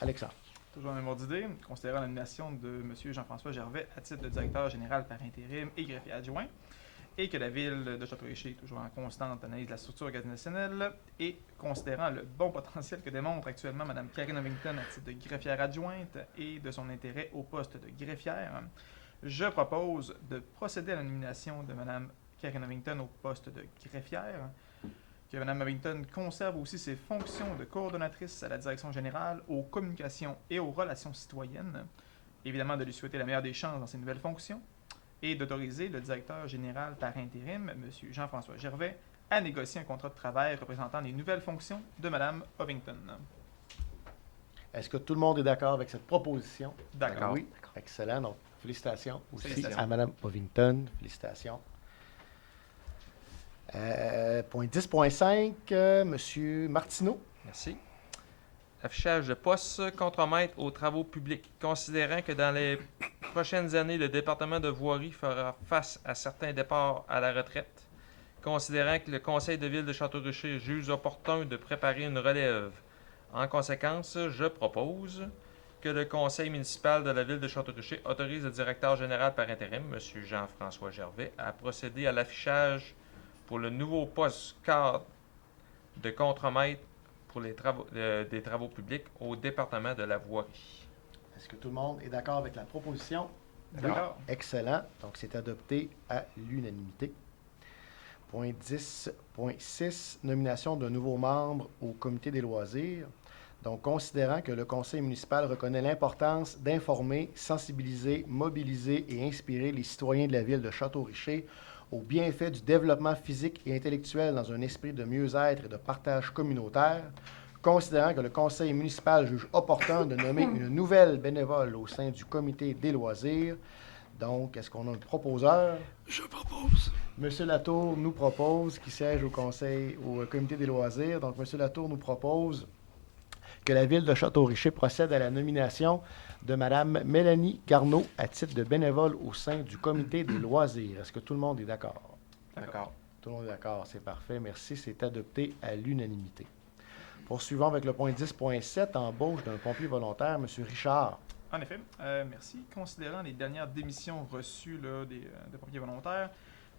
Alexandre. Toujours en mémoire d'idée, considérant la nomination de M. Jean-François Gervais à titre de directeur général par intérim et greffier adjoint, et que la ville de Château-Richer est toujours en constante analyse de la structure organisationnelle et considérant le bon potentiel que démontre actuellement Mme Karine Ovington à titre de greffière adjointe et de son intérêt au poste de greffière, je propose de procéder à la nomination de Mme Karine Ovington au poste de greffière, que Mme Ovington conserve aussi ses fonctions de coordonnatrice à la direction générale, aux communications et aux relations citoyennes, évidemment de lui souhaiter la meilleure des chances dans ses nouvelles fonctions, et d'autoriser le directeur général par intérim, M. Jean-François Gervais, à négocier un contrat de travail représentant les nouvelles fonctions de Mme Ovington. Est-ce que tout le monde est d'accord avec cette proposition? D'accord. Oui. Excellent. Donc, félicitations aussi Félicitations. à Mme Ovington. Félicitations. Point 10.5, M. Martineau. Merci. Affichage de postes contremaître aux travaux publics. Considérant que dans les prochaines années, le département de voirie fera face à certains départs à la retraite, considérant que le conseil de ville de Château-Richer juge opportun de préparer une relève. En conséquence, je propose que le conseil municipal de la ville de Château-Richer autorise le directeur général par intérim, M. Jean-François Gervais, à procéder à l'affichage pour le nouveau poste cadre de contremaître pour les travaux, des travaux publics au département de la voirie. Est-ce que tout le monde est d'accord avec la proposition? D'accord. Excellent. Donc, c'est adopté à l'unanimité. Point 10.6, nomination d'un nouveau membre au comité des loisirs. Donc, considérant que le conseil municipal reconnaît l'importance d'informer, sensibiliser, mobiliser et inspirer les citoyens de la ville de Château-Richer aux bienfaits du développement physique et intellectuel dans un esprit de mieux-être et de partage communautaire, considérant que le conseil municipal juge opportun de nommer une nouvelle bénévole au sein du comité des loisirs. Donc, est-ce qu'on a un proposeur? Je propose. Monsieur Latour nous propose, qui siège au comité des loisirs. Donc, Monsieur Latour nous propose que la ville de Château-Richer procède à la nomination de Mme Mélanie Garneau à titre de bénévole au sein du comité des loisirs. Est-ce que tout le monde est d'accord? D'accord. Tout le monde est d'accord, c'est parfait. Merci, c'est adopté à l'unanimité. Poursuivons avec le point 10.7, embauche d'un pompier volontaire, M. Richard. En effet, merci. Considérant les dernières démissions reçues là, des pompiers volontaires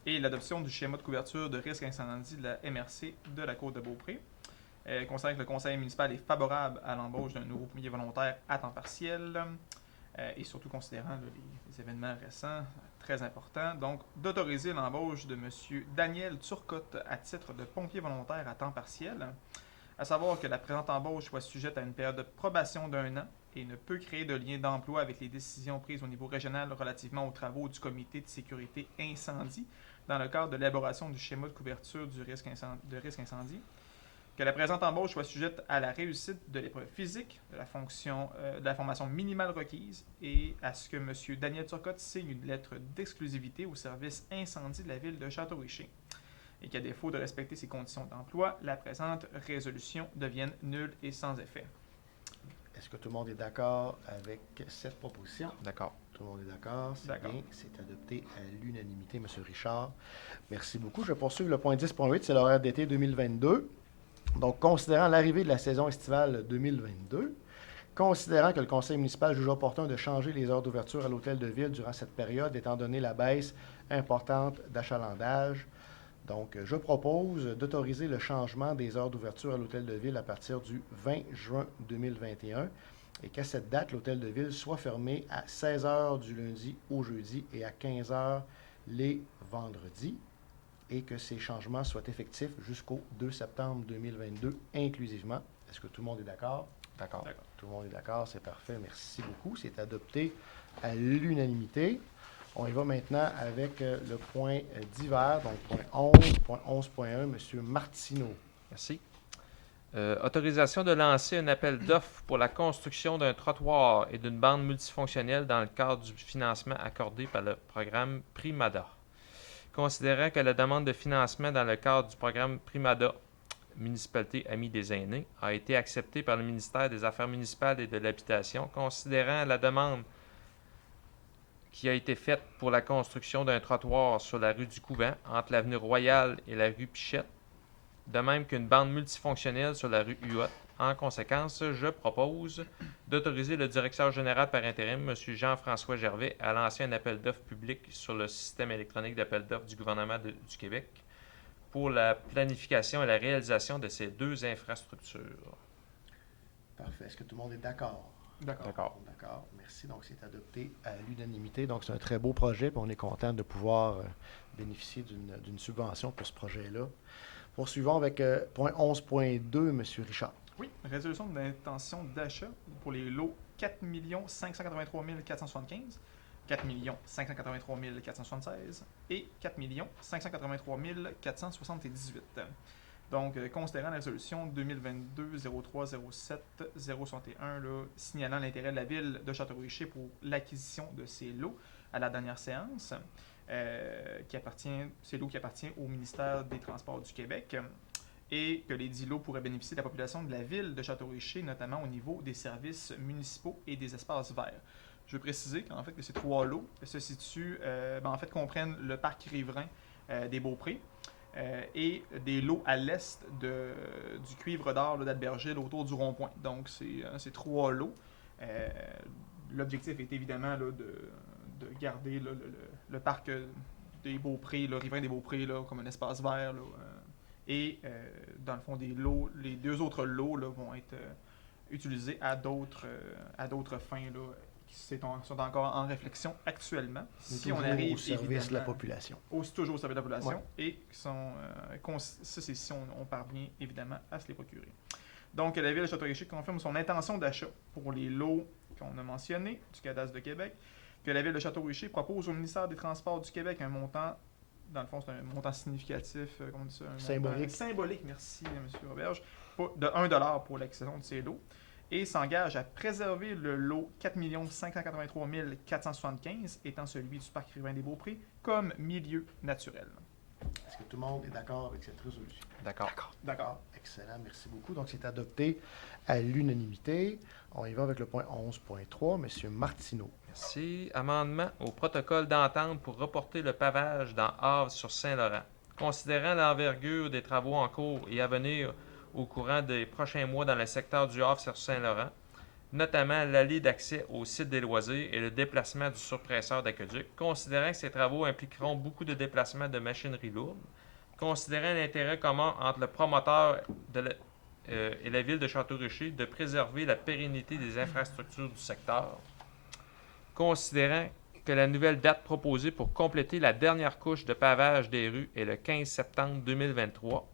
et l'adoption du schéma de couverture de risque incendie de la MRC de la Côte-de-Beaupré, considérant que le conseil municipal est favorable à l'embauche d'un nouveau pompier volontaire à temps partiel, et surtout considérant là, les événements récents très importants, donc d'autoriser l'embauche de M. Daniel Turcotte à titre de pompier volontaire à temps partiel, à savoir que la présente embauche soit sujette à une période de probation d'1 an et ne peut créer de lien d'emploi avec les décisions prises au niveau régional relativement aux travaux du comité de sécurité incendie dans le cadre de l'élaboration du schéma de couverture du risque incendie, que la présente embauche soit sujette à la réussite de l'épreuve physique, de la formation minimale requise et à ce que M. Daniel Turcotte signe une lettre d'exclusivité au service incendie de la ville de Château-Richer et qu'à défaut de respecter ces conditions d'emploi, la présente résolution devienne nulle et sans effet. Est-ce que tout le monde est d'accord avec cette proposition? D'accord. Tout le monde est d'accord? C'est D'accord. bien. C'est adopté à l'unanimité, M. Richard. Merci beaucoup. Je poursuis le point 10.8, c'est l'horaire d'été 2022. Donc, considérant l'arrivée de la saison estivale 2022, considérant que le conseil municipal juge opportun de changer les heures d'ouverture à l'hôtel de ville durant cette période, étant donné la baisse importante d'achalandage, donc, je propose d'autoriser le changement des heures d'ouverture à l'hôtel de ville à partir du 20 juin 2021 et qu'à cette date, l'hôtel de ville soit fermé à 16 h du lundi au jeudi et à 15 h les vendredis et que ces changements soient effectifs jusqu'au 2 septembre 2022 inclusivement. Est-ce que tout le monde est d'accord? D'accord. D'accord. Tout le monde est d'accord, c'est parfait. Merci beaucoup. C'est adopté à l'unanimité. On y va maintenant avec le point divers, donc point 11.1, M. Martineau. Merci. Autorisation de lancer un appel d'offres pour la construction d'un trottoir et d'une bande multifonctionnelle dans le cadre du financement accordé par le programme Primada. Considérant que la demande de financement dans le cadre du programme Primada, Municipalité Amis des aînés, a été acceptée par le ministère des Affaires municipales et de l'Habitation, considérant la demande qui a été faite pour la construction d'un trottoir sur la rue du Couvent entre l'avenue Royale et la rue Pichette, de même qu'une bande multifonctionnelle sur la rue Huot En conséquence, je propose d'autoriser le directeur général par intérim, M. Jean-François Gervais, à lancer un appel d'offres public sur le système électronique d'appel d'offres du gouvernement du Québec pour la planification et la réalisation de ces 2 infrastructures. Parfait. Est-ce que tout le monde est d'accord? D'accord. D'accord. Merci. Donc, c'est adopté à l'unanimité. Donc, c'est un très beau projet. Puis on est content de pouvoir bénéficier d'une subvention pour ce projet-là. Poursuivons avec point 11.2, M. Richard. Oui, résolution d'intention d'achat pour les lots 4 583 475, 4 583 476 et 4 583 478. Donc, considérant la résolution 2022-03-07-061, signalant l'intérêt de la ville de Château-Richer pour l'acquisition de ces lots à la dernière séance, ces lots qui appartiennent au ministère des Transports du Québec, et que les 10 lots pourraient bénéficier de la population de la ville de Château-Richer, notamment au niveau des services municipaux et des espaces verts. Je veux préciser qu'en fait, que ces 3 lots se situent, comprennent le parc riverain des Beauprés, et des lots à l'est du cuivre d'or d'Albertville autour du rond-point. Donc, c'est 3 lots. L'objectif est évidemment de garder le parc des Beauprés, le riverain des Beauprés, comme un espace vert. Et dans le fond, les 2 autres lots vont être utilisés à d'autres fins sont encore en réflexion actuellement. Si on arrive au service de la population. Toujours au service de la population. Ouais. Et ça, c'est si on parvient évidemment à se les procurer. Donc, la Ville de Château-Richer confirme son intention d'achat pour les lots qu'on a mentionnés du Cadastre de Québec, que la Ville de Château-Richer propose au ministère des Transports du Québec un montant, dans le fond, c'est un montant significatif, comment on dit ça? Symbolique, merci, M. Roberge, de 1$ pour l'acquisition de ces lots, et s'engage à préserver le lot 4 583 475, étant celui du parc riverain des Beauprés, comme milieu naturel. Est-ce que tout le monde est d'accord avec cette résolution? D'accord. Excellent, merci beaucoup. Donc, c'est adopté à l'unanimité. On y va avec le point 11.3, M. Martineau. Merci. Amendement au protocole d'entente pour reporter le pavage dans Havre-sur-Saint-Laurent. Considérant l'envergure des travaux en cours et à venir au courant des prochains mois dans le secteur du Havre-sur-Saint-Laurent, notamment l'allée d'accès au site des loisirs et le déplacement du surpresseur d'aqueduc, considérant que ces travaux impliqueront beaucoup de déplacements de machinerie lourde, considérant l'intérêt commun entre le promoteur et la ville de Château-Richer de préserver la pérennité des infrastructures du secteur, considérant que la nouvelle date proposée pour compléter la dernière couche de pavage des rues est le 15 septembre 2023.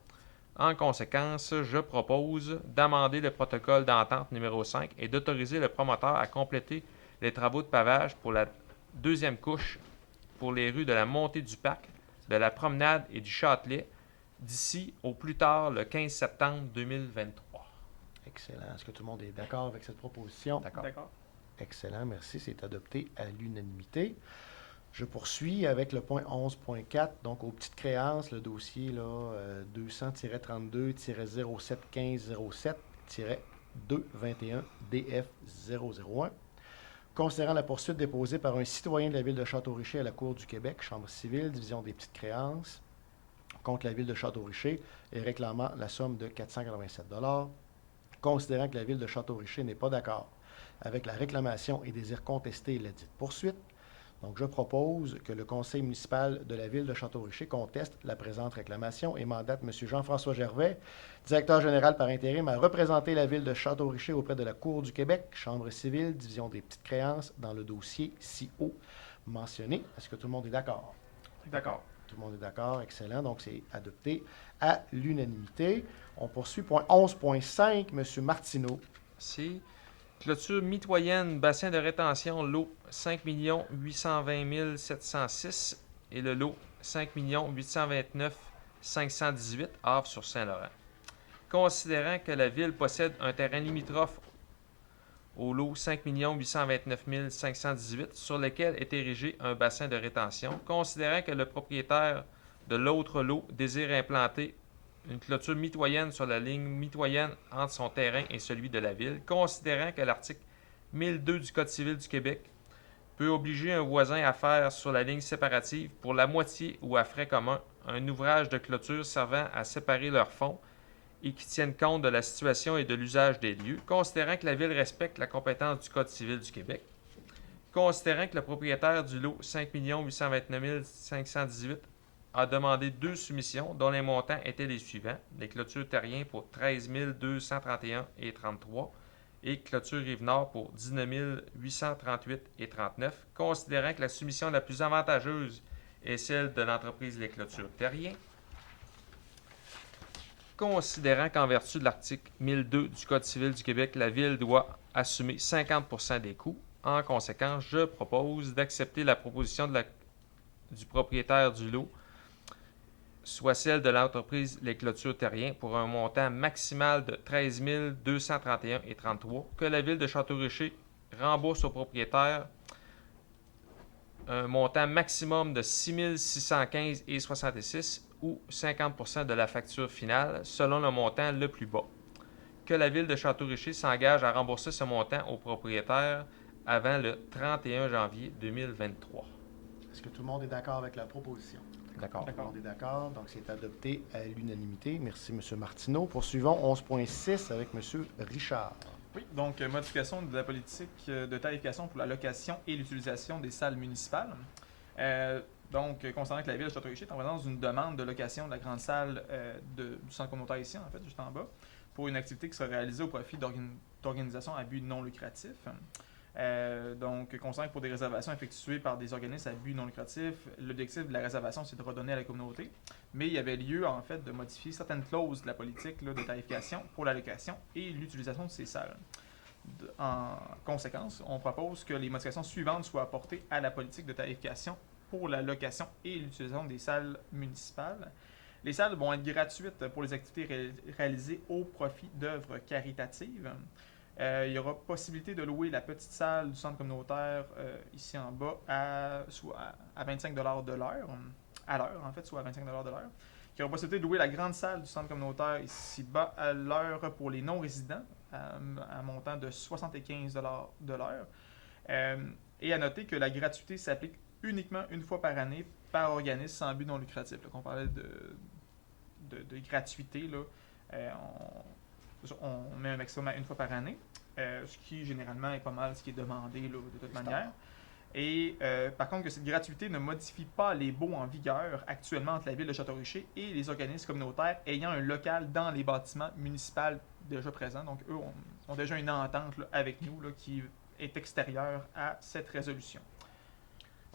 En conséquence, je propose d'amender le protocole d'entente numéro 5 et d'autoriser le promoteur à compléter les travaux de pavage pour la 2e couche pour les rues de la Montée du Parc, de la Promenade et du Châtelet d'ici au plus tard le 15 septembre 2023. Excellent. Est-ce que tout le monde est d'accord avec cette proposition? D'accord. Excellent, merci. C'est adopté à l'unanimité. Je poursuis avec le point 11.4, donc aux petites créances, le dossier 200-32-071507-221-DF001. Considérant la poursuite déposée par un citoyen de la Ville de Château-Richer à la Cour du Québec, Chambre civile, division des petites créances, contre la Ville de Château-Richer et réclamant la somme de 487 $, considérant que la Ville de Château-Richer n'est pas d'accord avec la réclamation et désire contester la dite poursuite. Donc, je propose que le conseil municipal de la Ville de Château-Richer conteste la présente réclamation et mandate M. Jean-François Gervais, directeur général par intérim, à représenter la Ville de Château-Richer auprès de la Cour du Québec, Chambre civile, division des petites créances, dans le dossier ci-haut mentionné. Est-ce que tout le monde est d'accord? D'accord. Tout le monde est d'accord, excellent. Donc, c'est adopté à l'unanimité. On poursuit point 11.5, M. Martineau. Merci. Clôture mitoyenne, bassin de rétention, lot 5 820 706 et le lot 5 829 518, Havre-sur-Saint-Laurent. Considérant que la Ville possède un terrain limitrophe au lot 5 829 518 sur lequel est érigé un bassin de rétention, considérant que le propriétaire de l'autre lot désire implanter une clôture mitoyenne sur la ligne mitoyenne entre son terrain et celui de la Ville, considérant que l'article 1002 du Code civil du Québec peut obliger un voisin à faire sur la ligne séparative, pour la moitié ou à frais communs, un ouvrage de clôture servant à séparer leurs fonds, et qui tiennent compte de la situation et de l'usage des lieux, considérant que la Ville respecte la compétence du Code civil du Québec, considérant que le propriétaire du lot 5 829 518 a demandé 2 soumissions dont les montants étaient les suivants. Les clôtures terriens pour 13 231,33 et clôture Rive-Nord pour 19 838,39, considérant que la soumission la plus avantageuse est celle de l'entreprise Les Clôtures Terriens, considérant qu'en vertu de l'article 1002 du Code civil du Québec, la Ville doit assumer 50% des coûts. En conséquence, je propose d'accepter la proposition du propriétaire du lot, soit celle de l'entreprise Les Clôtures Terriens, pour un montant maximal de 13 231,33, que la Ville de Château-Richer rembourse au propriétaire un montant maximum de 6 615,66 ou 50% de la facture finale, selon le montant le plus bas. Que la Ville de Château-Richer s'engage à rembourser ce montant au propriétaire avant le 31 janvier 2023. Est-ce que tout le monde est d'accord avec la proposition? D'accord. Tout le monde est d'accord, donc c'est adopté à l'unanimité. Merci, M. Martineau. Poursuivons 11.6 avec M. Richard. Oui, donc modification de la politique de tarification pour la location et l'utilisation des salles municipales. Donc, concernant que la Ville de Château-Richer est en présence d'une demande de location de la grande salle du centre communautaire ici, en fait, juste en bas, pour une activité qui sera réalisée au profit d'organisations à but non lucratif. Donc, concernant que pour des réservations effectuées par des organismes à but non lucratif, l'objectif de la réservation, c'est de redonner à la communauté. Mais il y avait lieu, en fait, de modifier certaines clauses de la politique de tarification pour la location et l'utilisation de ces salles. En conséquence, on propose que les modifications suivantes soient apportées à la politique de tarification pour la location et l'utilisation des salles municipales. Les salles vont être gratuites pour les activités réalisées au profit d'œuvres caritatives. Il y aura possibilité de louer la petite salle du centre communautaire ici en bas à 25 $ de l'heure, à l'heure en fait, soit à 25 $ de l'heure. Il y aura possibilité de louer la grande salle du centre communautaire ici bas à l'heure pour les non-résidents à un montant de 75 $ de l'heure. Et à noter que la gratuité s'applique uniquement une fois par année par organisme sans but non lucratif. Donc on parlait de gratuité, là, on met un maximum à une fois par année, ce qui généralement est pas mal ce qui est demandé là, de toute manière. Et par contre, que cette gratuité ne modifie pas les baux en vigueur actuellement entre la Ville de Château-Richer et les organismes communautaires ayant un local dans les bâtiments municipaux déjà présents. Donc, eux ont déjà une entente là, avec nous là, qui est extérieure à cette résolution.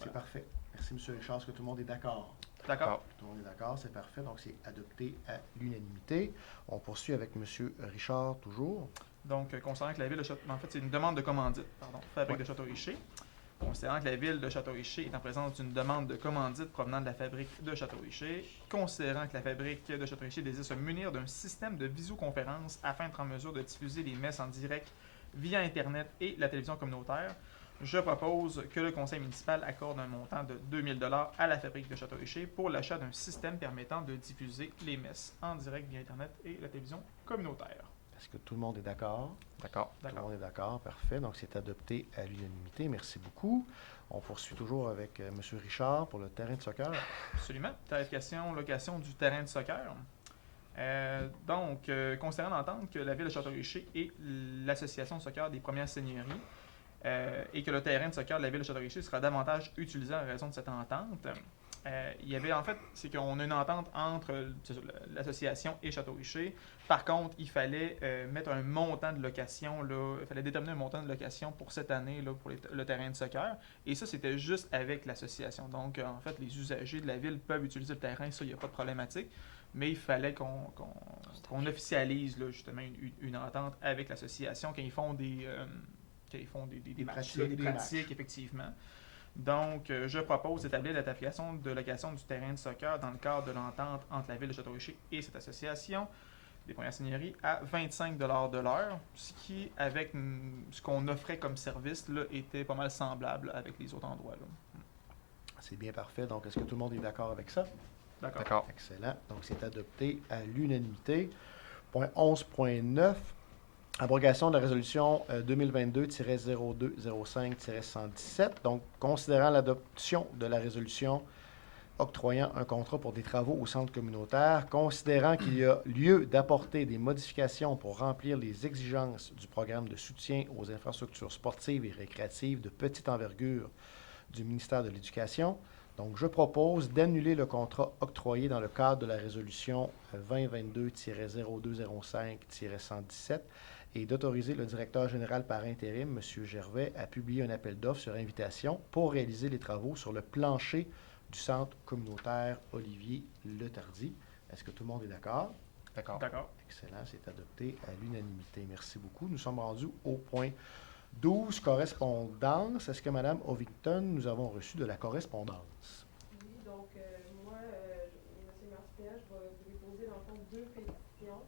C'est parfait. Merci, M. Richard. Est-ce que tout le monde est d'accord? D'accord. Tout le monde est d'accord, c'est parfait. Donc, c'est adopté à l'unanimité. On poursuit avec M. Richard, toujours. Donc, concernant que la Ville de Château-Richer, en fait, c'est une demande de commandite, Fabrique de Château-Richer. Considérant que la Ville de Château-Richer est en présence d'une demande de commandite provenant de la Fabrique de Château-Richer, considérant que la Fabrique de Château-Richer désire se munir d'un système de visioconférence afin d'être en mesure de diffuser les messes en direct via Internet et la télévision communautaire, je propose que le conseil municipal accorde un montant de 2 000 $ à la Fabrique de Château-Richer pour l'achat d'un système permettant de diffuser les messes en direct via Internet et la télévision communautaire. Est-ce que tout le monde est d'accord? D'accord. Tout le monde est d'accord, parfait. Donc, c'est adopté à l'unanimité. Merci beaucoup. On poursuit toujours avec M. Richard pour le terrain de soccer. Absolument. Tarification, location du terrain de soccer. Donc, considérant l'entente que la Ville de Château-Richer et l'Association de soccer des Premières Seigneuries et que le terrain de soccer de la Ville de Château-Richer sera davantage utilisé en raison de cette entente, il y avait en fait, c'est qu'on a une entente entre l'association et Château-Richer. Par contre, il fallait mettre un montant de location, là, il fallait déterminer un montant de location pour cette année là, pour le terrain de soccer. Et ça, c'était juste avec l'association. Donc, en fait, les usagers de la ville peuvent utiliser le terrain, ça, il n'y a pas de problématique. Mais il fallait qu'on officialise là, justement une entente avec l'association quand ils font des matchs, des pratiques, effectivement. Donc, je propose d'établir la tarification de location du terrain de soccer dans le cadre de l'entente entre la Ville de Château-Richer et cette association des Premières Seigneuries à 25 $ de l'heure, ce qui, avec ce qu'on offrait comme service, là, était pas mal semblable avec les autres endroits. Là. C'est bien parfait. Donc, est-ce que tout le monde est d'accord avec ça? D'accord. Excellent. Donc, c'est adopté à l'unanimité. Point 11.9. Abrogation de la résolution 2022-0205-117. Donc, considérant l'adoption de la résolution octroyant un contrat pour des travaux au centre communautaire, considérant qu'il y a lieu d'apporter des modifications pour remplir les exigences du programme de soutien aux infrastructures sportives et récréatives de petite envergure du ministère de l'Éducation. Donc, je propose d'annuler le contrat octroyé dans le cadre de la résolution 2022-0205-117 et d'autoriser le directeur général par intérim, M. Gervais, à publier un appel d'offres sur invitation pour réaliser les travaux sur le plancher du centre communautaire Olivier Letardy. Est-ce que tout le monde est d'accord? D'accord. D'accord. Excellent, c'est adopté à l'unanimité. Merci beaucoup. Nous sommes rendus au point 12, correspondance. Est-ce que Mme Ovington, nous avons reçu de la correspondance? Oui, donc moi, M. Martien, je vais vous déposer dans le fond 2 pétitions.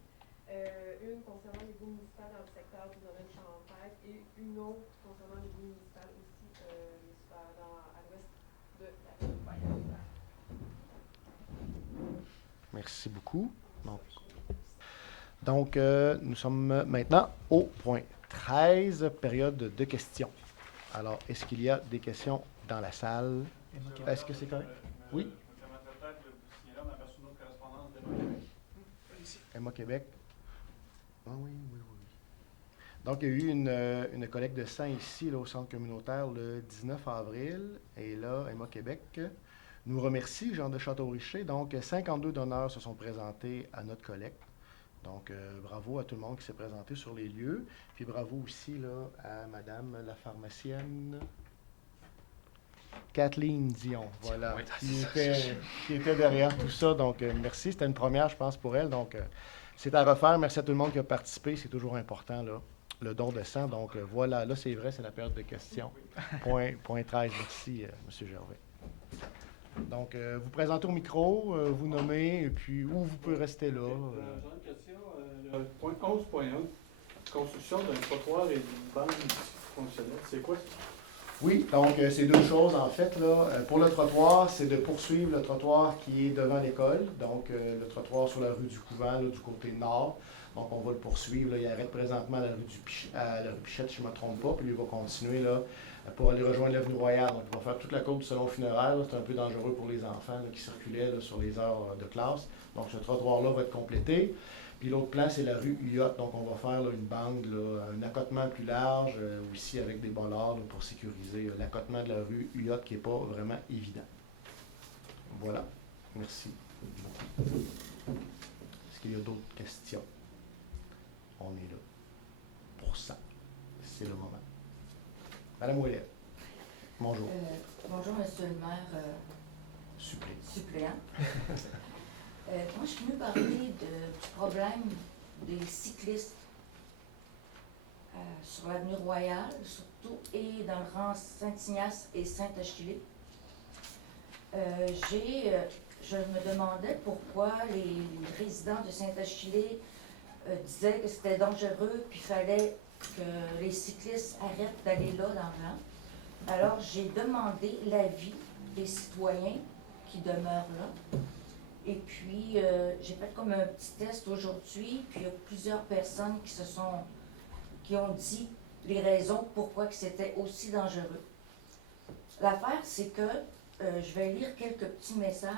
Une concernant les boues municipales dans le secteur du domaine champêtre et une autre concernant les boues municipales aussi à l'ouest de la ville de Montréal. Merci beaucoup. Donc, nous sommes maintenant au point 13, période de questions. Alors, est-ce qu'il y a des questions dans la salle? Est-ce que c'est correct? Oui. Je me permettrais peut-être de vous signaler, on a reçu une autre correspondance d'Emma Québec. Emma Québec. Ah oui. Donc, il y a eu une collecte de sang ici, là, au centre communautaire, le 19 avril. Et là, Emma Québec nous remercie, Jean de Château-Richer. Donc, 52 donneurs se sont présentés à notre collecte. Donc, bravo à tout le monde qui s'est présenté sur les lieux. Puis bravo aussi là, à Madame la pharmacienne Kathleen Dion, voilà, Oui. qui était derrière tout ça. Donc, merci. C'était une première, je pense, pour elle. Donc, c'est à refaire. Merci à tout le monde qui a participé. C'est toujours important, là, le don de sang. Donc, voilà. Là, c'est vrai, c'est la période de questions. Point 13. Merci, M. Gervais. Donc, vous présentez au micro, vous nommez, et puis, ou vous pouvez rester là. J'ai une question. Le point 11.1, construction d'un trottoir et d'une bande fonctionnelle. C'est quoi ça? Oui, donc c'est 2 choses en fait. Là. Pour le trottoir, c'est de poursuivre le trottoir qui est devant l'école, donc le trottoir sur la rue du Couvent, là, du côté nord. Donc on va le poursuivre. Là. Il arrête présentement à la rue Pichette, si je ne me trompe pas, puis il va continuer là, pour aller rejoindre l'avenue Royale. Donc il va faire toute la courbe du salon funéraire. C'est un peu dangereux pour les enfants là, qui circulaient là, sur les heures de classe. Donc ce trottoir-là va être complété. Puis l'autre plan, c'est la rue Huyot. Donc, on va faire là, une bande, là, un accotement plus large, aussi avec des bollards là, pour sécuriser l'accotement de la rue Huyot qui n'est pas vraiment évident. Voilà. Merci beaucoup. Est-ce qu'il y a d'autres questions? On est là pour ça. C'est le moment. Madame Ouellet. Bonjour. Bonjour, Monsieur le maire suppléant. Moi, je suis venue parler du problème des cyclistes sur l'avenue Royale, surtout, et dans le rang Saint-Ignace et Saint-Achille. Je me demandais pourquoi les résidents de Saint-Achille disaient que c'était dangereux, puis il fallait que les cyclistes arrêtent d'aller là dans le rang. Alors, j'ai demandé l'avis des citoyens qui demeurent là. Et puis, j'ai fait comme un petit test aujourd'hui, puis il y a plusieurs personnes qui ont dit les raisons pourquoi que c'était aussi dangereux. L'affaire, c'est que je vais lire quelques petits messages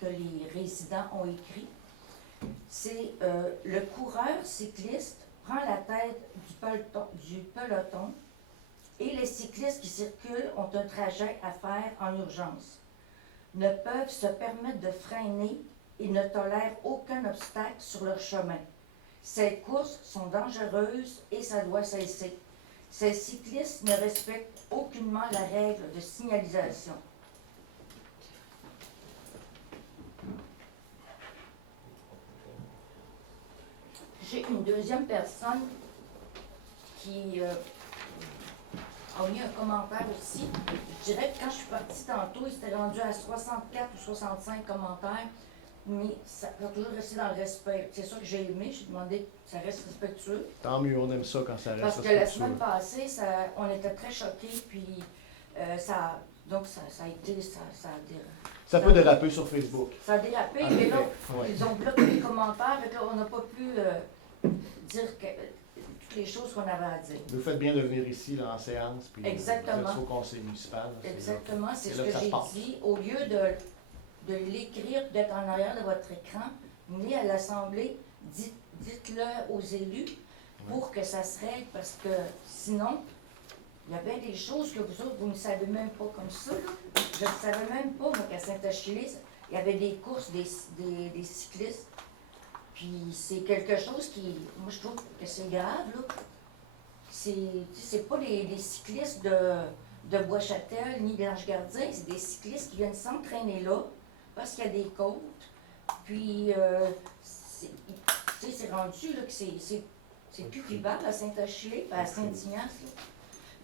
que les résidents ont écrits. C'est le coureur cycliste prend la tête du peloton et les cyclistes qui circulent ont un trajet à faire en urgence. Ne peuvent se permettre de freiner et ne tolèrent aucun obstacle sur leur chemin. Ces courses sont dangereuses et ça doit cesser. Ces cyclistes ne respectent aucunement la règle de signalisation. J'ai une deuxième personne qui a mis un commentaire aussi. Je dirais que quand je suis partie tantôt, il s'était rendu à 64 ou 65 commentaires, mais ça va toujours rester dans le respect. C'est ça que j'ai aimé, j'ai demandé que ça reste respectueux. Tant mieux, on aime ça quand ça reste Parce que respectueux. la semaine passée, on était très choqués, puis ça a été... Ça peut déraper sur Facebook. Ça a dérapé, mais là, ils ont bloqué les commentaires, et là, on n'a pas pu dire toutes les choses qu'on avait à dire. Vous faites bien de venir ici là, en séance, puis Exactement. vous êtes au conseil municipal. Exactement, c'est ce là que ça j'ai passe. dit. Au lieu de de l'écrire, d'être en arrière de votre écran. Venez à l'Assemblée, dites-le aux élus pour que ça se règle, parce que sinon, il y avait des choses que vous autres, vous ne savez même pas comme ça. Là. Je ne savais même pas, moi, qu'à Saint-Achille, il y avait des courses, des cyclistes. Puis c'est quelque chose qui, moi, je trouve que c'est grave, là. C'est pas les cyclistes de Bois-Châtel ni d'Ange-Gardien, c'est des cyclistes qui viennent s'entraîner là, parce qu'il y a des côtes. Puis, c'est rendu, là, que c'est plus vivable à Saint-Achille, à Saint-Ignace, là.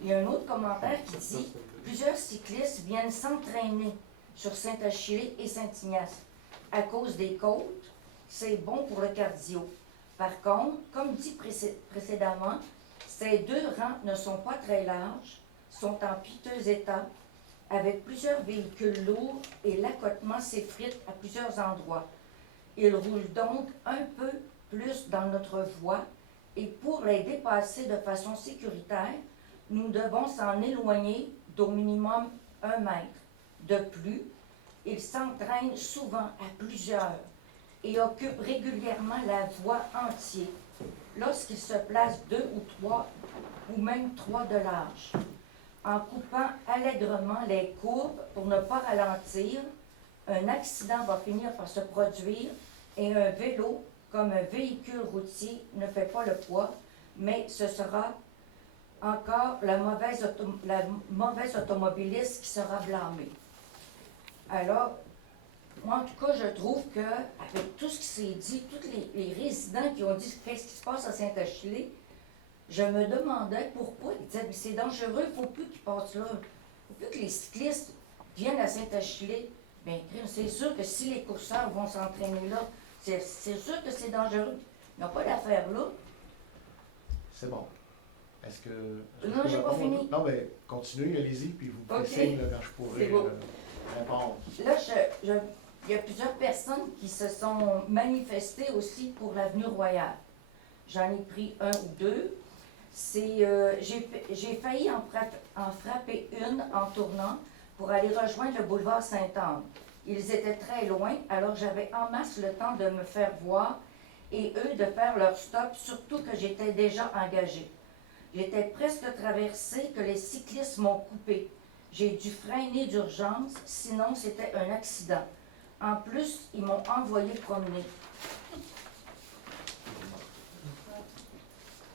Il y a un autre commentaire qui dit « Plusieurs cyclistes viennent s'entraîner sur Saint-Achille et Saint-Ignace. À cause des côtes, c'est bon pour le cardio. Par contre, comme dit précédemment, ces deux rangs ne sont pas très larges, sont en piteux état, avec plusieurs véhicules lourds et l'accotement s'effrite à plusieurs endroits. Ils roulent donc un peu plus dans notre voie et pour les dépasser de façon sécuritaire, nous devons s'en éloigner d'au minimum 1 mètre. De plus, ils s'entraînent souvent à plusieurs et occupent régulièrement la voie entière lorsqu'ils se placent 2 ou 3 ou même 3 de large. En coupant allègrement les courbes pour ne pas ralentir, un accident va finir par se produire et un vélo, comme un véhicule routier, ne fait pas le poids, mais ce sera encore la mauvaise automobiliste qui sera blâmée. Alors, moi, en tout cas, je trouve qu'avec tout ce qui s'est dit, tous les résidents qui ont dit qu'est-ce qui se passe à Saint-Achille, je me demandais pourquoi. Ils disaient, c'est dangereux, il ne faut plus qu'ils passent là. Il ne faut plus que les cyclistes viennent à Saint-Achille. Bien, c'est sûr que si les courseurs vont s'entraîner là, c'est sûr que c'est dangereux. Ils n'ont pas d'affaire là. C'est bon. Est-ce que... Non, j'ai pas fini. Non, mais continuez, allez-y, puis vous pouvez signe quand je pourrai répondre. Là, il y a plusieurs personnes qui se sont manifestées aussi pour l'avenue Royale. J'en ai pris 1 ou 2. J'ai failli en frapper une en tournant pour aller rejoindre le boulevard Sainte-Anne. Ils étaient très loin, alors j'avais en masse le temps de me faire voir et eux de faire leur stop, surtout que j'étais déjà engagée. J'étais presque traversée que les cyclistes m'ont coupé. J'ai dû freiner d'urgence, sinon c'était un accident. En plus, ils m'ont envoyé promener.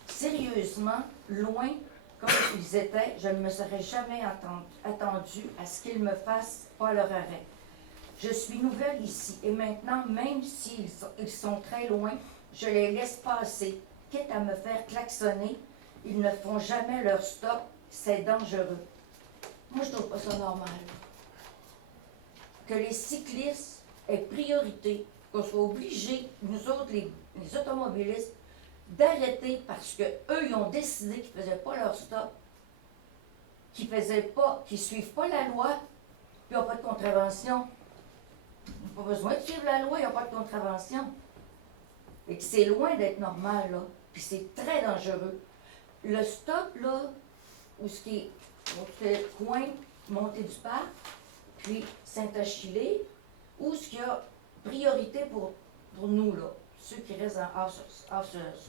Sérieusement, loin comme ils étaient, je ne me serais jamais attendue à ce qu'ils me fassent pas leur arrêt. Je suis nouvelle ici et maintenant, même s'ils sont très loin, je les laisse passer, quitte à me faire klaxonner. Ils ne font jamais leur stop, c'est dangereux. Moi, je trouve pas ça normal. Que les cyclistes aient priorité, qu'on soit obligés, nous autres, les automobilistes, d'arrêter parce qu'eux, ils ont décidé qu'ils ne faisaient pas leur stop, qu'ils ne suivent pas la loi, puis ils n'ont pas de contravention. Ils n'ont pas besoin de suivre la loi, ils n'ont pas de contravention. Et que c'est loin d'être normal, là. Puis c'est très dangereux. Le stop, là, où ce qui est le coin Montée du Parc, puis Saint-Achille, où ce qu'il y a priorité pour nous, là, ceux qui restent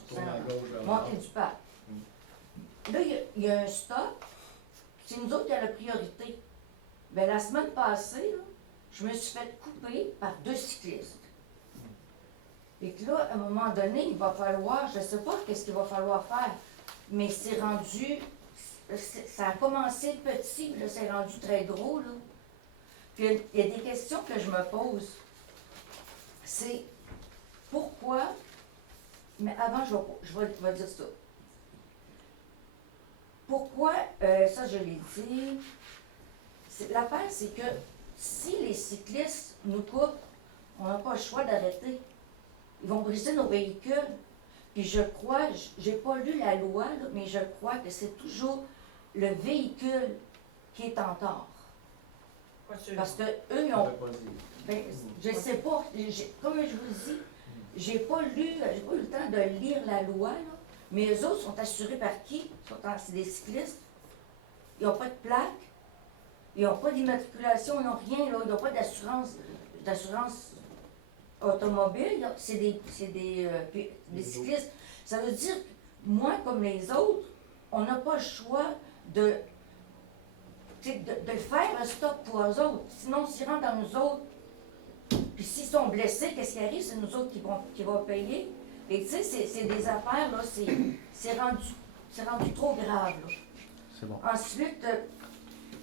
sur Montée du Parc. Là, il y a un stop, c'est nous autres qui avons la priorité. Bien, la semaine passée, là, je me suis fait couper par 2 cyclistes. Et que là, à un moment donné, il va falloir, je ne sais pas qu'est-ce qu'il va falloir faire, mais c'est rendu, ça a commencé petit, là, c'est rendu très gros, là. Puis il y a des questions que je me pose. C'est pourquoi, mais avant, je vais dire ça. Pourquoi, ça je l'ai dit, l'affaire c'est que si les cyclistes nous coupent, on n'a pas le choix d'arrêter. Ils vont briser nos véhicules. Puis je crois, j'ai pas lu la loi, là, mais je crois que c'est toujours le véhicule qui est en tort. Parce que eux, ils ont. Ben, je ne sais pas. Comme je vous dis, j'ai pas eu le temps de lire la loi, là, mais eux autres sont assurés par qui? C'est des cyclistes. Ils n'ont pas de plaque, ils n'ont pas d'immatriculation, ils n'ont rien, là, ils n'ont pas d'assurance. d'assurance automobile, c'est des cyclistes. Ça veut dire, moi comme les autres, on n'a pas le choix de faire un stop pour eux autres. Sinon, s'ils rentrent dans nous autres, puis s'ils sont blessés, qu'est-ce qui arrive? C'est nous autres qui vont payer. Et tu sais, c'est des affaires, là, c'est rendu trop grave, là. C'est bon. Ensuite,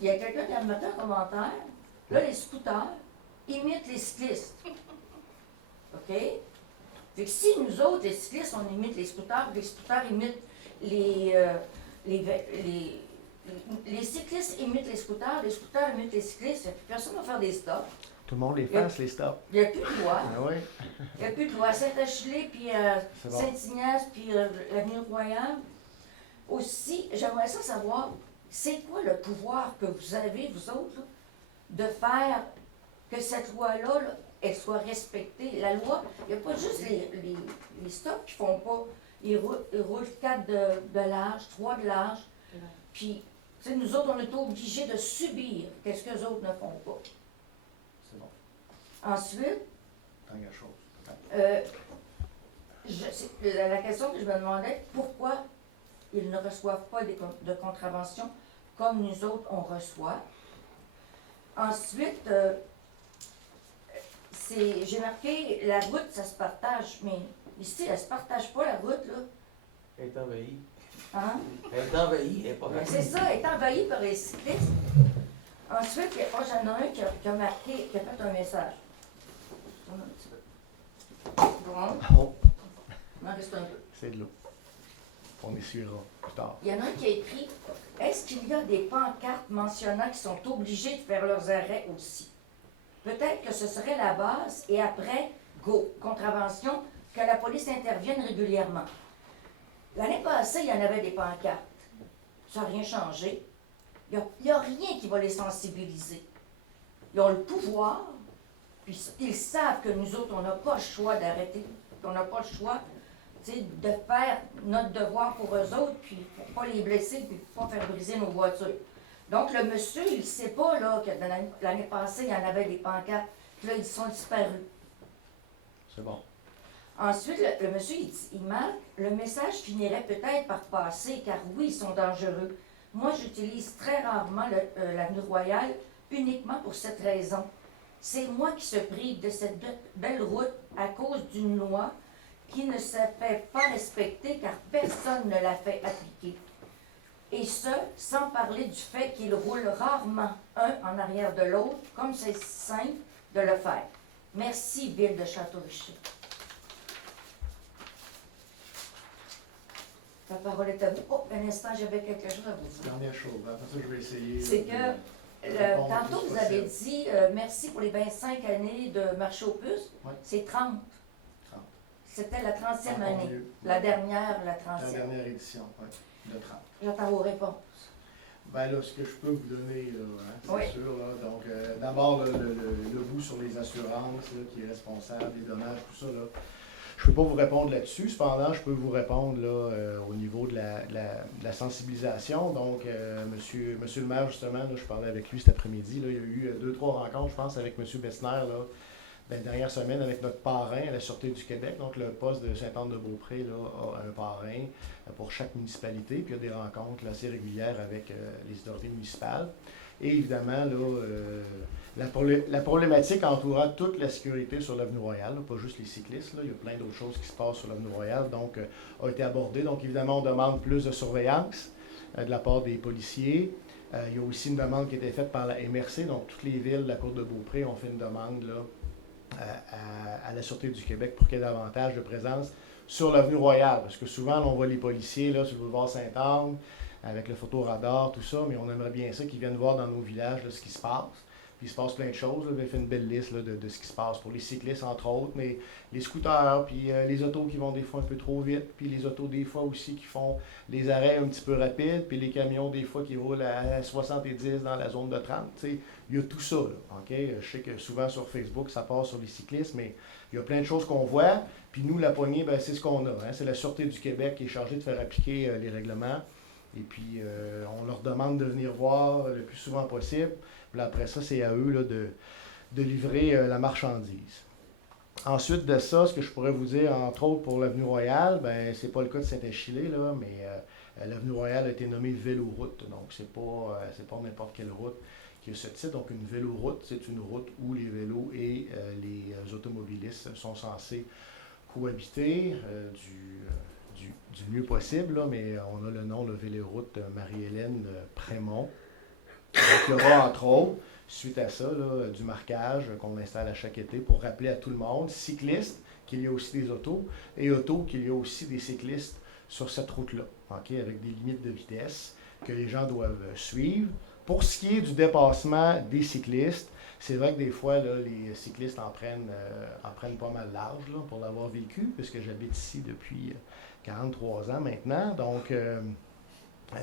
il y a quelqu'un qui a mis un commentaire. Là, les scooters imitent les cyclistes. OK? Fait que si nous autres, les cyclistes, on imite les scooters imitent les cyclistes imitent les scooters imitent les cyclistes, personne ne va faire des stops. Tout le monde les fasse, les stops. Il n'y a plus de loi. Ah oui. Il n'y a plus de loi. À Saint-Achille, puis C'est bon. Saint-Ignace, puis l'avenue Royale. Aussi, j'aimerais ça savoir, c'est quoi le pouvoir que vous avez, vous autres, là, de faire que cette loi-là, là, elle soit respectée. La loi, il n'y a pas juste les stops qui font pas. Ils roulent 4 de large, 3 de large. Puis, tu sais, nous autres, on est obligés de subir qu'est-ce que les autres ne font pas. C'est bon. Ensuite, Tant qu'à chose. la question que je me demandais, pourquoi ils ne reçoivent pas de contravention comme nous autres, on reçoit. Ensuite, j'ai marqué, la route, ça se partage, mais ici, elle ne se partage pas, la route, là. Elle est envahie. Hein? Elle est envahie, elle est pas Ben, c'est ça, elle est envahie par les cyclistes. Ensuite, j'en ai un qui a marqué, qui a fait un message. Tourne un petit peu. Bon, Oh, il m'en reste un peu. c'est de l'eau. On essuiera plus tard. Il y en a un qui a écrit « Est-ce qu'il y a des pancartes mentionnant qu'ils sont obligés de faire leurs arrêts aussi? Peut-être que ce serait la base et après, go, contravention, que la police intervienne régulièrement. » L'année passée, il y en avait des pancartes. Ça n'a rien changé. Il n'y a rien qui va les sensibiliser. Ils ont le pouvoir, puis ils savent que nous autres, on n'a pas le choix d'arrêter, qu'on n'a pas le choix de faire notre devoir pour eux autres, puis pour ne pas les blesser, puis pour ne pas faire briser nos voitures. Donc, le monsieur, il ne sait pas là, que l'année passée, il y en avait des pancartes, puis là, ils sont disparus. C'est bon. Ensuite, le monsieur, il marque, le message finirait peut-être par passer, car oui, ils sont dangereux. Moi, j'utilise très rarement l'avenue Royale, uniquement pour cette raison. C'est moi qui se prive de cette belle route à cause d'une loi qui ne se fait pas respecter car personne ne la fait appliquer. Et ce, sans parler du fait qu'ils roulent rarement un en arrière de l'autre, comme c'est si simple de le faire. Merci, Ville de Château-Richer. La parole est à vous. Oh, un instant, j'avais quelque chose à vous dire. Dernière chose, après ça, je vais essayer. C'est que, tantôt, vous avez dit merci pour les 25 années de marché aux puces. Oui. C'est 30. 30. C'était la 30e Encore année. mieux. La dernière, la La 30e. dernière édition, oui, de 30. J'attends vos réponses. Ben là, ce que je peux vous donner, là, hein, c'est Oui. sûr, là, donc d'abord, le bout sur les assurances, là, qui est responsable, les dommages, tout ça, là, je ne peux pas vous répondre là-dessus. Cependant, je peux vous répondre là, au niveau de la sensibilisation. Donc, monsieur le maire, justement, là, je parlais avec lui cet après-midi. Là, il y a eu 2-3 rencontres, je pense, avec monsieur Bessner, là, la dernière semaine, avec notre parrain à la Sûreté du Québec. Donc, le poste de Sainte-Anne-de-Beaupré là, a un parrain pour chaque municipalité. Puis, il y a des rencontres là, assez régulières avec les autorités municipales. Et évidemment, là, la problématique entourant toute la sécurité sur l'avenue Royale, là, pas juste les cyclistes, là, il y a plein d'autres choses qui se passent sur l'avenue Royale, donc a été abordée. Donc évidemment, on demande plus de surveillance de la part des policiers. Il y a aussi une demande qui a été faite par la MRC, donc toutes les villes de la Côte de Beaupré ont fait une demande là, à la Sûreté du Québec pour qu'il y ait davantage de présence sur l'avenue Royale, parce que souvent, on voit les policiers là, sur le boulevard Sainte-Anne, avec le photoradar, tout ça, mais on aimerait bien ça qu'ils viennent voir dans nos villages là, ce qui se passe. Puis il se passe plein de choses. Là. Il fait une belle liste là, de ce qui se passe pour les cyclistes, entre autres, mais les scooters, puis les autos qui vont des fois un peu trop vite, puis les autos des fois aussi qui font les arrêts un petit peu rapides, puis les camions des fois qui roulent à 70 dans la zone de 30. T'sais. Il y a tout ça. Là, okay? Je sais que souvent sur Facebook, ça passe sur les cyclistes, mais il y a plein de choses qu'on voit. Puis nous, la poignée, ben, c'est ce qu'on a. Hein? C'est la Sûreté du Québec qui est chargée de faire appliquer les règlements. Et puis, on leur demande de venir voir le plus souvent possible. Puis après ça, c'est à eux là, de livrer la marchandise. Ensuite de ça, ce que je pourrais vous dire, entre autres pour l'avenue Royale, ben c'est pas le cas de Saint-Achillé, là, mais l'avenue Royale a été nommée véloroute, donc c'est pas n'importe quelle route qui a ce titre. Donc une véloroute, c'est une route où les vélos et les automobilistes sont censés cohabiter du mieux possible, là, mais on a le nom de Véloroute Marie-Hélène Prémont. Donc il y aura entre autres, suite à ça, là, du marquage qu'on installe à chaque été pour rappeler à tout le monde, cyclistes, qu'il y a aussi des autos, et autos, qu'il y a aussi des cyclistes sur cette route-là, okay, avec des limites de vitesse que les gens doivent suivre. Pour ce qui est du dépassement des cyclistes, c'est vrai que des fois, là, les cyclistes en prennent pas mal large là, pour l'avoir vécu, puisque j'habite ici depuis 43 ans maintenant. Donc,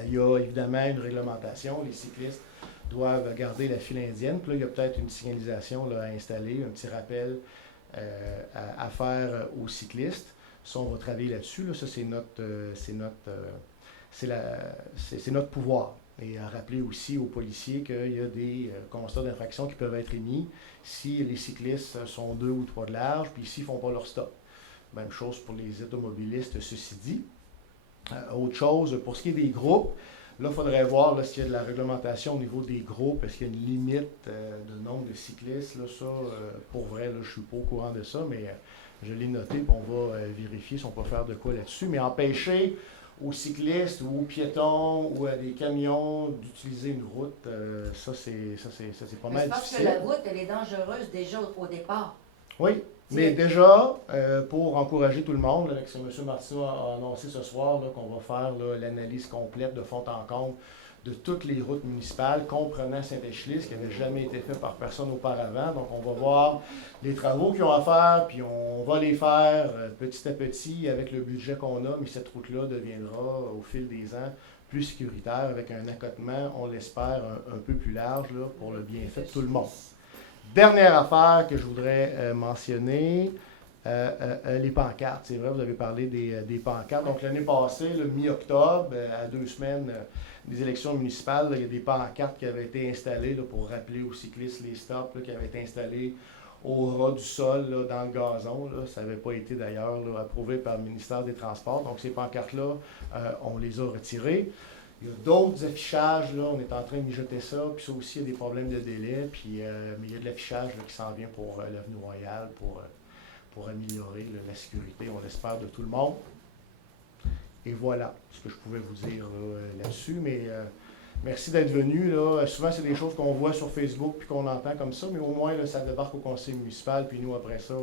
il y a évidemment une réglementation. Les cyclistes doivent garder la file indienne. Puis là, il y a peut-être une signalisation là, à installer, un petit rappel à faire aux cyclistes. Ça, on va travailler là-dessus. Là. Ça, c'est notre pouvoir. Et à rappeler aussi aux policiers qu'il y a des constats d'infraction qui peuvent être émis si les cyclistes sont 2 ou 3 de large, puis s'ils ne font pas leur stop. Même chose pour les automobilistes, ceci dit. Autre chose, pour ce qui est des groupes, là, il faudrait voir là, s'il y a de la réglementation au niveau des groupes, est-ce qu'il y a une limite de nombre de cyclistes. Là, ça, pour vrai, là, je ne suis pas au courant de ça, mais je l'ai noté, puis on va vérifier si on peut faire de quoi là-dessus. Mais empêcher aux cyclistes ou aux piétons ou à des camions d'utiliser une route, ça c'est pas mal difficile. C'est parce que la route, elle est dangereuse déjà au départ. Oui, mais déjà, pour encourager tout le monde, avec ce que M. Martineau a annoncé ce soir, là, qu'on va faire là, l'analyse complète de fond en comble de toutes les routes municipales, comprenant Saint-Achillé, ce qui n'avait jamais été fait par personne auparavant. Donc, on va voir les travaux qu'ils ont à faire, puis on va les faire petit à petit avec le budget qu'on a, mais cette route-là deviendra, au fil des ans, plus sécuritaire, avec un accotement, on l'espère, un peu plus large là, pour le bienfait de tout le monde. Dernière affaire que je voudrais mentionner, les pancartes. C'est vrai, vous avez parlé des pancartes. Donc, l'année passée, le mi-octobre, à 2 semaines des élections municipales, là, il y a des pancartes qui avaient été installées là, pour rappeler aux cyclistes les stops là, qui avaient été installés au ras du sol, là, dans le gazon. Là. Ça n'avait pas été d'ailleurs là, approuvé par le ministère des Transports. Donc, ces pancartes-là, on les a retirées. Il y a d'autres affichages, là, on est en train de mijoter ça, puis ça aussi, il y a des problèmes de délai, puis, mais il y a de l'affichage là, qui s'en vient pour l'avenue Royale, pour améliorer là, la sécurité, on l'espère, de tout le monde. Et voilà ce que je pouvais vous dire là-dessus, mais merci d'être venu. Là. Souvent, c'est des choses qu'on voit sur Facebook puis qu'on entend comme ça, mais au moins, là, ça débarque au conseil municipal, puis nous, après ça,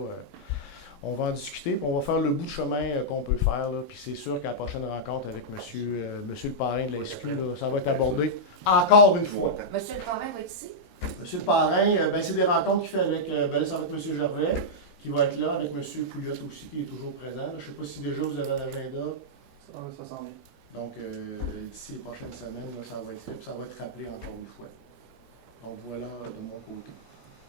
on va en discuter, puis on va faire le bout de chemin qu'on peut faire. Là, puis c'est sûr qu'à la prochaine rencontre avec monsieur le parrain de la SQ, là, ça va être abordé encore une fois. Monsieur le parrain va être ici? Monsieur le parrain, ben, c'est des rencontres qu'il fait avec, là, ça va être monsieur Gervais, qui va être là, avec monsieur Pouliot aussi, qui est toujours présent. Je ne sais pas si déjà vous avez l'agenda. Ça s'en vient. Donc, d'ici les prochaines semaines, là, ça va être fait, puis ça va être rappelé encore une fois. Donc, voilà de mon côté.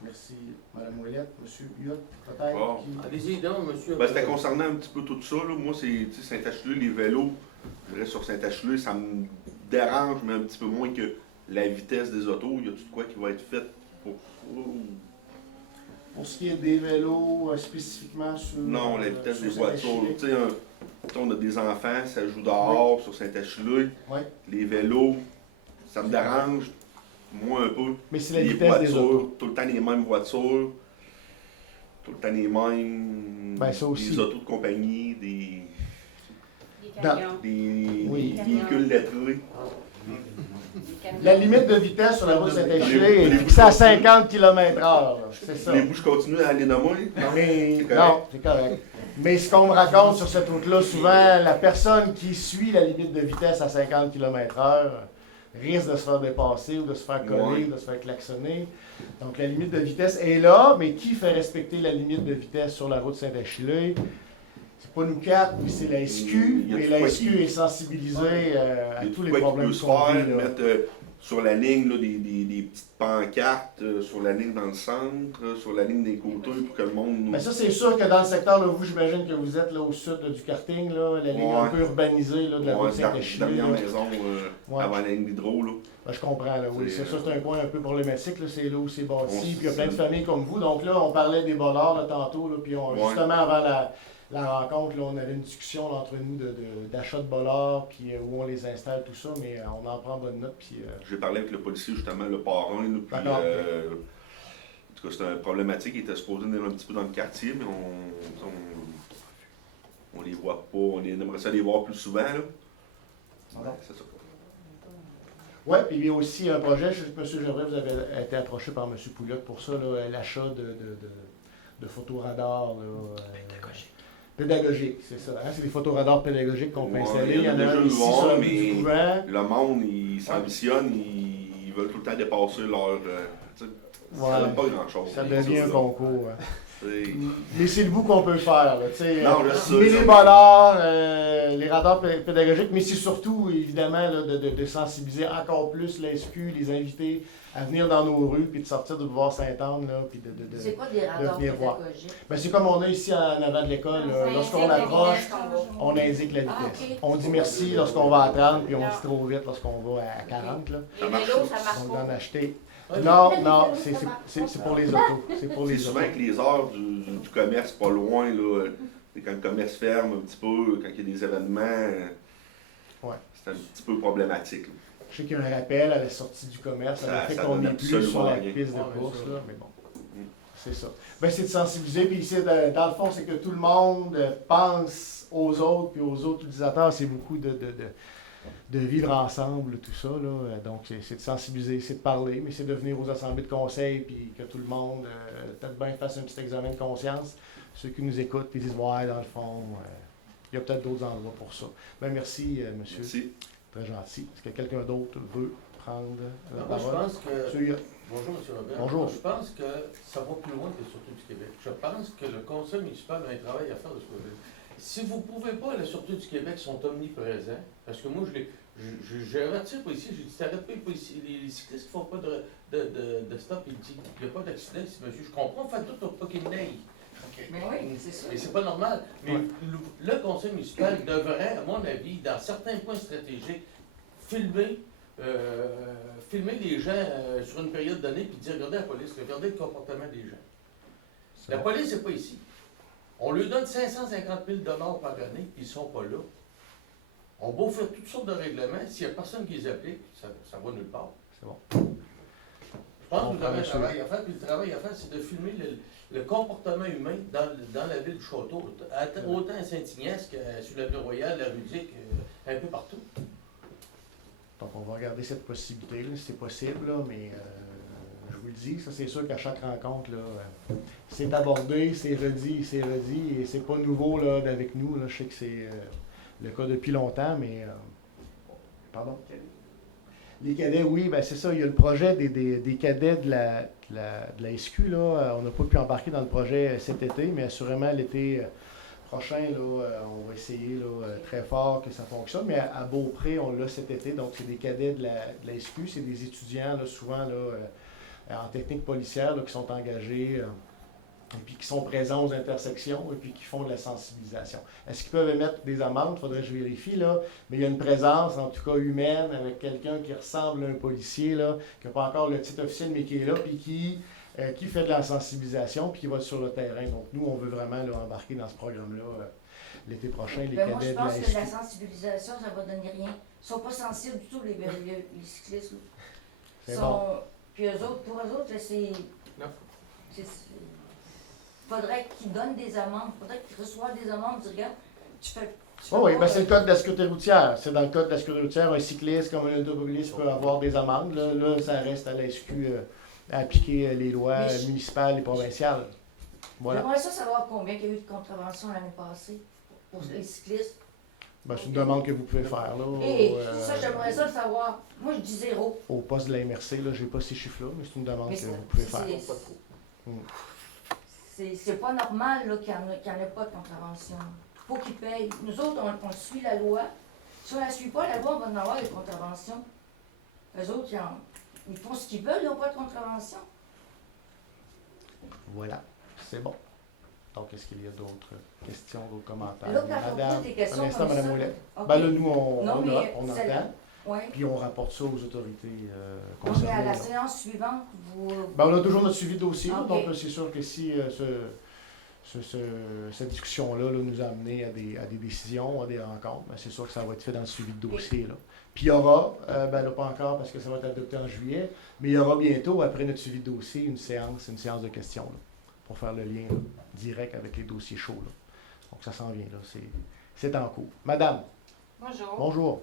Merci, Mme Ouellette. M. Huyot, peut-être. Bon. Qui... Allez-y, donc, monsieur. Ben, c'était concernant un petit peu tout ça. Là. Moi, c'est Saint-Achillé, les vélos. Je reste sur Saint-Achillé, ça me dérange, mais un petit peu moins que la vitesse des autos. Y a-tu de quoi qui va être fait pour ça? Pour ce qui est des vélos, spécifiquement sur... Non, la vitesse des voitures. Tu sais, on a des enfants, ça joue dehors, oui, sur Saint-Achillé. Oui. Les vélos, ça me dérange, moi un peu. Mais c'est la les vitesse voitures, des autos. tout le temps les mêmes voitures, tout le temps les mêmes... Ben, ça aussi. Des autos de compagnie, Des camions. des oui, véhicules lettrés. La limite de vitesse sur la route Saint-Achillé est fixée à 50 km/h. C'est ça. Les bouches continuent à les nommer? Non, c'est correct. Mais ce qu'on me raconte sur cette route-là, souvent, la personne qui suit la limite de vitesse à 50 km/h risque de se faire dépasser ou de se faire coller, ou de se faire klaxonner. Donc la limite de vitesse est là, mais qui fait respecter la limite de vitesse sur la route Saint-Achillé? C'est pas nous quatre, mais c'est la SQ, Il y a et tout la quoi SQ qui- est sensibilisée à Il y a tous tout les quoi qui problèmes peut qui se sont faire, vus, là. mettre sur la ligne là, des petites pancartes, sur la ligne dans le centre, sur la ligne des côtés pour que le monde nous... Mais ça, c'est sûr que dans le secteur, là, vous, j'imagine que vous êtes là, au sud là, du karting, là, la ligne un Ouais. peu urbanisée là, de la Ouais, route Saint-Achille. dernière là. maison Ouais. avant la ligne d'hydro. Là. Ben, je comprends, là, oui. C'est- Ça, c'est un point un peu problématique. Là. C'est là où c'est bâti. Ouais, Puis il y a c'est plein de ça. familles comme vous. Donc là, on parlait des bollards là, tantôt. Là, puis Ouais. justement, avant la rencontre, là, on avait une discussion là, entre nous d'achat de bollards, puis où on les installe, tout ça. Mais on en prend bonne note. Puis, J'ai parlé avec le policier, justement, le parrain. Là, puis, D'accord. en tout cas, c'était une problématique. Il était supposé venir un petit peu dans le quartier, mais on les voit pas. On aimerait ça les voir plus souvent. Là. Alors. C'est ça. oui, puis il y a aussi un projet. M. Gervais, vous avez été approché par M. Pouliot pour ça, là, l'achat de photoradars. Là, pédagogiques, c'est ça. Hein? C'est des photoradars pédagogiques qu'on peut Ouais, installer. il y en a déjà ici eu sur un, le mais- du couvent. Le monde, ils s'ambitionnent, ils veulent tout le temps dépasser leur... tu sais, Ouais. ça donne pas grand-chose. Ça devient un concours. Hein. C'est- Mais c'est le bout qu'on peut le faire. Là, tu sais, Non, je sais, mais ça. les bollards, les radars pédagogiques, mais c'est surtout, évidemment, là, de sensibiliser encore plus la SQ, les inviter à venir dans nos rues, puis de sortir du boulevard Sainte-Anne, là, puis C'est quoi des radars venir voir. pédagogiques? Ben, c'est comme on a ici en avant de l'école. là. Lorsqu'on approche, on indique la vitesse. Ah, ok. On dit merci lorsqu'on va à 30, puis on dit trop vite lorsqu'on va à 40. Là. Les vélos, ça marche Donc pas. d'en acheter. Ouais, Non, c'est pour les autos. C'est pour C'est les souvent autos. que les heures du commerce pas loin, là, quand le commerce ferme un petit peu, quand il y a des événements, Ouais. c'est un petit peu problématique. Là. Je sais qu'il y a un rappel à la sortie du commerce, Ça- ça fait ça qu'on donne n'est plus sur absolument la rien. piste de Ouais, course, c'est ça. là, mais bon, c'est ça. Ben, c'est de sensibiliser, puis ici, dans le fond, c'est que tout le monde pense aux autres, puis aux autres utilisateurs, c'est beaucoup de vivre ensemble, tout ça, là. Donc, c'est de sensibiliser, c'est de parler, mais c'est de venir aux assemblées de conseil, puis que tout le monde, peut-être bien fasse un petit examen de conscience. Ceux qui nous écoutent, puis disent, ouais, dans le fond, il y a peut-être d'autres endroits pour ça. Ben, merci, monsieur. Merci. Très gentil. Est-ce que quelqu'un d'autre veut prendre la Moi, je parole? pense que... Monsieur, Bonjour, M. Robert. Bonjour. Je pense que ça va plus loin que la Sûreté du Québec. Je pense que le Conseil municipal a un travail à faire de ce côté. Si vous ne pouvez pas, la Sûreté du Québec sont omniprésents, parce que moi, j'ai averti pas ici, j'ai dit, t'arrêtes pas ici, les cyclistes ne font pas de stop, il dit, il n'y a pas d'accident ici, monsieur. Je comprends, faites tout pour pas qu'il neige. Mais oui, c'est ça. Mais c'est pas normal. Mais Ouais. le conseil municipal devrait, à mon avis, dans certains points stratégiques, filmer les gens sur une période donnée puis dire regardez la police, regardez le comportement des gens. La police n'est pas ici. On lui donne 550 000 par année, puis ils ne sont pas là. On va faire toutes sortes de règlements. S'il n'y a personne qui les applique, ça va nulle part. C'est bon. Je pense que vous avez un Monsieur. travail à faire, puis le travail à faire, c'est de filmer le comportement humain dans la ville du Château, autant à Saint-Ignace que sur la rue Royale, la rue Dick, un peu partout. Donc, on va regarder cette possibilité-là, si c'est possible, là, mais je vous le dis, ça, c'est sûr qu'à chaque rencontre, là, c'est abordé, c'est redit, et c'est pas nouveau là, avec nous. Là. Je sais que c'est le cas depuis longtemps, mais... pardon? Les cadets, oui, ben c'est ça. Il y a le projet des cadets de la SQ. Là. On n'a pas pu embarquer dans le projet cet été, mais assurément l'été prochain, là, on va essayer là, très fort que ça fonctionne. Mais à Beaupré, on l'a cet été. Donc, c'est des cadets de la SQ. C'est des étudiants, là, souvent là, en technique policière, là, qui sont engagés et puis qui sont présents aux intersections et puis qui font de la sensibilisation. Est-ce qu'ils peuvent émettre des amendes? Il faudrait que je vérifie, là. Mais il y a une présence, en tout cas humaine, avec quelqu'un qui ressemble à un policier, là, qui n'a pas encore le titre officiel, mais qui est là, puis qui fait de la sensibilisation, puis qui va sur le terrain. Donc, nous, on veut vraiment là, embarquer dans ce programme-là l'été prochain, les Ben, moi, cadets je de la pense que SQ. la sensibilisation, ça va donner rien. Ils ne sont pas sensibles du tout, les cyclistes. là. C'est Puis eux autres, pour eux autres, c'est... faudrait qu'ils donnent des amendes, faudrait qu'ils reçoivent des amendes, tu regardes, tu fais Oh oui, pas, ben c'est le code de la sécurité routière. C'est dans le code de la sécurité routière, un cycliste comme un automobiliste peut avoir des amendes. Là, ça reste à la SQ à appliquer les lois Mais je- municipales et provinciales. Voilà. J'aimerais ça savoir combien il y a eu de contraventions l'année passée pour les cyclistes. Ben, c'est une demande que vous pouvez faire là, Et ça, j'aimerais ça le savoir. Moi, je dis 0. au poste de la MRC. Je n'ai pas ces chiffres-là, mais c'est une demande Mais que c'est- vous pouvez faire. C'est pas normal là, qu'il n'y en ait pas de contravention. faut qu'ils payent. Nous autres, on suit la loi. Si on ne la suit pas, la loi, on va en avoir des contraventions. Eux autres, ils font ce qu'ils veulent, ils n'ont pas de contravention. Voilà, c'est bon. Donc, est-ce qu'il y a d'autres questions, d'autres commentaires? Là, quand on pose des questions un instant, comme Mme ça, Ouellet. OK. Ben là, nous, on Non, note, mais on celle-là. entend, Oui. puis on rapporte ça aux autorités Non, mais à concernées. la là. séance suivante, vous... Ben, on a toujours notre suivi de dossier, là, OK. donc c'est sûr que si cette discussion-là là, nous a amené à des décisions, à des rencontres, ben, c'est sûr que ça va être fait dans le suivi de dossier. Là. Puis il y aura, ben là, pas encore parce que ça va être adopté en juillet, mais il y aura bientôt, après notre suivi de dossier, une séance de questions là, pour faire le lien là, direct avec les dossiers chauds. Là. Donc ça s'en vient, là, c'est en cours. Madame, Bonjour. bonjour.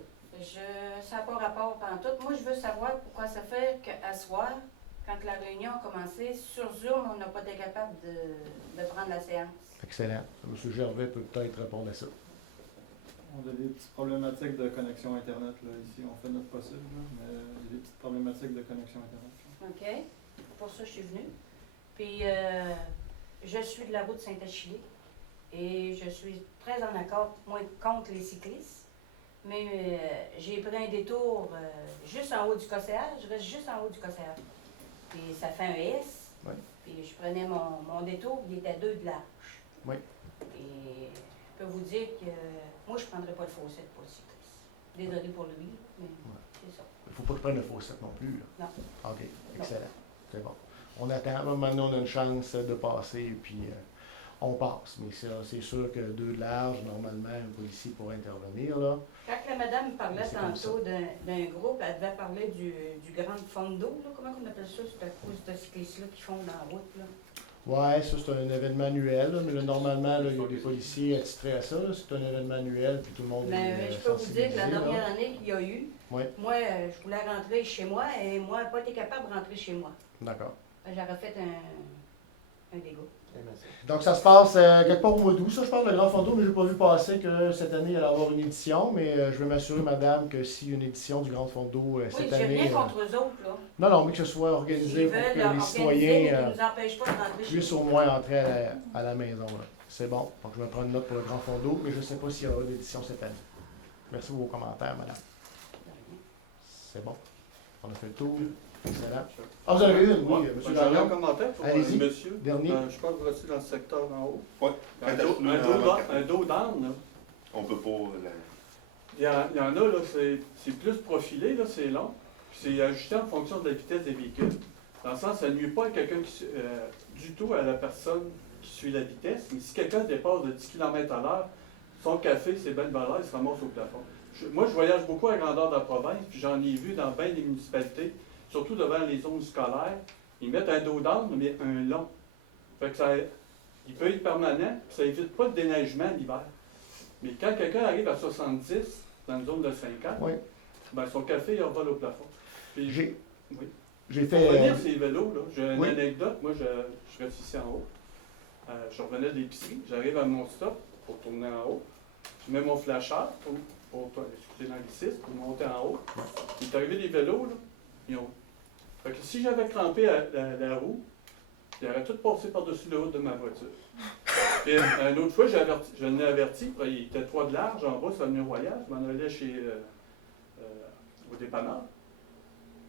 Ça n'a pas rapport pantoute. Moi, je veux savoir pourquoi ça fait qu'à soir, quand la réunion a commencé, sur Zoom, on n'a pas été capable de prendre la séance. Excellent. M. Gervais peut peut-être répondre à ça. On a des petites problématiques de connexion Internet, là, ici. On fait notre possible, là, mais il y a des petites problématiques de connexion Internet. OK? Pour ça, je suis venue. Puis, je suis de la route Saint-Achille et je suis très en accord, moi, contre les cyclistes. Mais j'ai pris un détour juste en haut du Cosséage. Je reste juste en haut du Cosséage. Puis ça fait un S. Oui. Puis je prenais mon détour, il était 2 de large. Oui. Et je peux vous dire que moi, je ne prendrais pas le fossette pour le cycliste. Désolé pour lui, mais c'est ça. Il ne faut pas qu'il prenne le fossette non plus. Là. Non. OK, excellent. C'est bon. On attend. Maintenant, on a une chance de passer et puis on passe. Mais c'est sûr que 2 de large, normalement, un policier pourrait intervenir. Là. Quand la madame parlait C'est comme tantôt d'un groupe, elle devait parler du Grand Fondo, là. Comment on appelle ça, cette course de cyclistes-là qui font dans la route, là? Oui, ça c'est un événement annuel, là, mais là, normalement, là, il y a des policiers attitrés à ça. là. C'est un événement annuel, puis tout le monde Mais est je peux vous dire que la sensibilisé, là. dernière année qu'il y a eu, Oui. moi, je voulais rentrer chez moi et moi, je n'ai pas été capable de rentrer chez moi. D'accord. J'aurais fait un dégât. Donc ça se passe quelque part au mois d'août, ça je parle de Grand Fondo, mais je n'ai pas vu passer que cette année il allait y avoir une édition, mais je vais m'assurer, madame, que s'il y a une édition du Grand Fondo cette Oui, j'ai année... rien contre eux autres, là. Non, mais que ce soit Ils organisé pour veulent que les organiser, citoyens mais qui nous empêchent pas de rentrer chez puissent nous. au moins entrer à la maison. là. C'est bon. Donc je vais prendre une note pour le Grand Fondo, mais je ne sais pas s'il y aura d'édition cette année. Merci pour vos commentaires, madame. C'est bon. On a fait le tour. Excellent. Ah, vous en avez une, oui, M. J'avais un Gagnon. commentaire pour Allez-y. monsieur. Dernier. Je pense que voici dans le secteur en haut. Oui. Un dos d'âne, là. On peut pas. Il y en a, là, c'est plus profilé, là, c'est long. Puis c'est ajusté en fonction de la vitesse des véhicules. Dans le sens, ça ne nuit pas à quelqu'un du tout à la personne qui suit la vitesse. Mais si quelqu'un dépasse de 10 km/h, son café, c'est bonne valeur, il se ramasse au plafond. Moi, je voyage beaucoup à la grandeur de la province, puis j'en ai vu dans bien des municipalités, surtout devant les zones scolaires. Ils mettent un dos d'âne, mais un long. Fait que il peut être permanent, puis ça évite pas le déneigement l'hiver. Mais quand quelqu'un arrive à 70, dans une zone de 50, Oui. ben son café, il revole au plafond. Puis, J'ai oui. j'ai Pour fait... revenir ces vélos, là, j'ai une oui. anecdote. Moi, je reste ici en haut. Je revenais de l'épicerie. J'arrive à mon stop pour tourner en haut. Je mets mon flasheur excusez l'anglicisme, pour monter en haut. Il est arrivé des vélos, là. Ils ont... Fait que si j'avais crampé la roue, il aurait tout passé par-dessus le haut de ma voiture. Puis une autre fois, je l'ai averti, puis il était 3 de large en bas sur l'avenue Royale. Je m'en allais au dépanneur.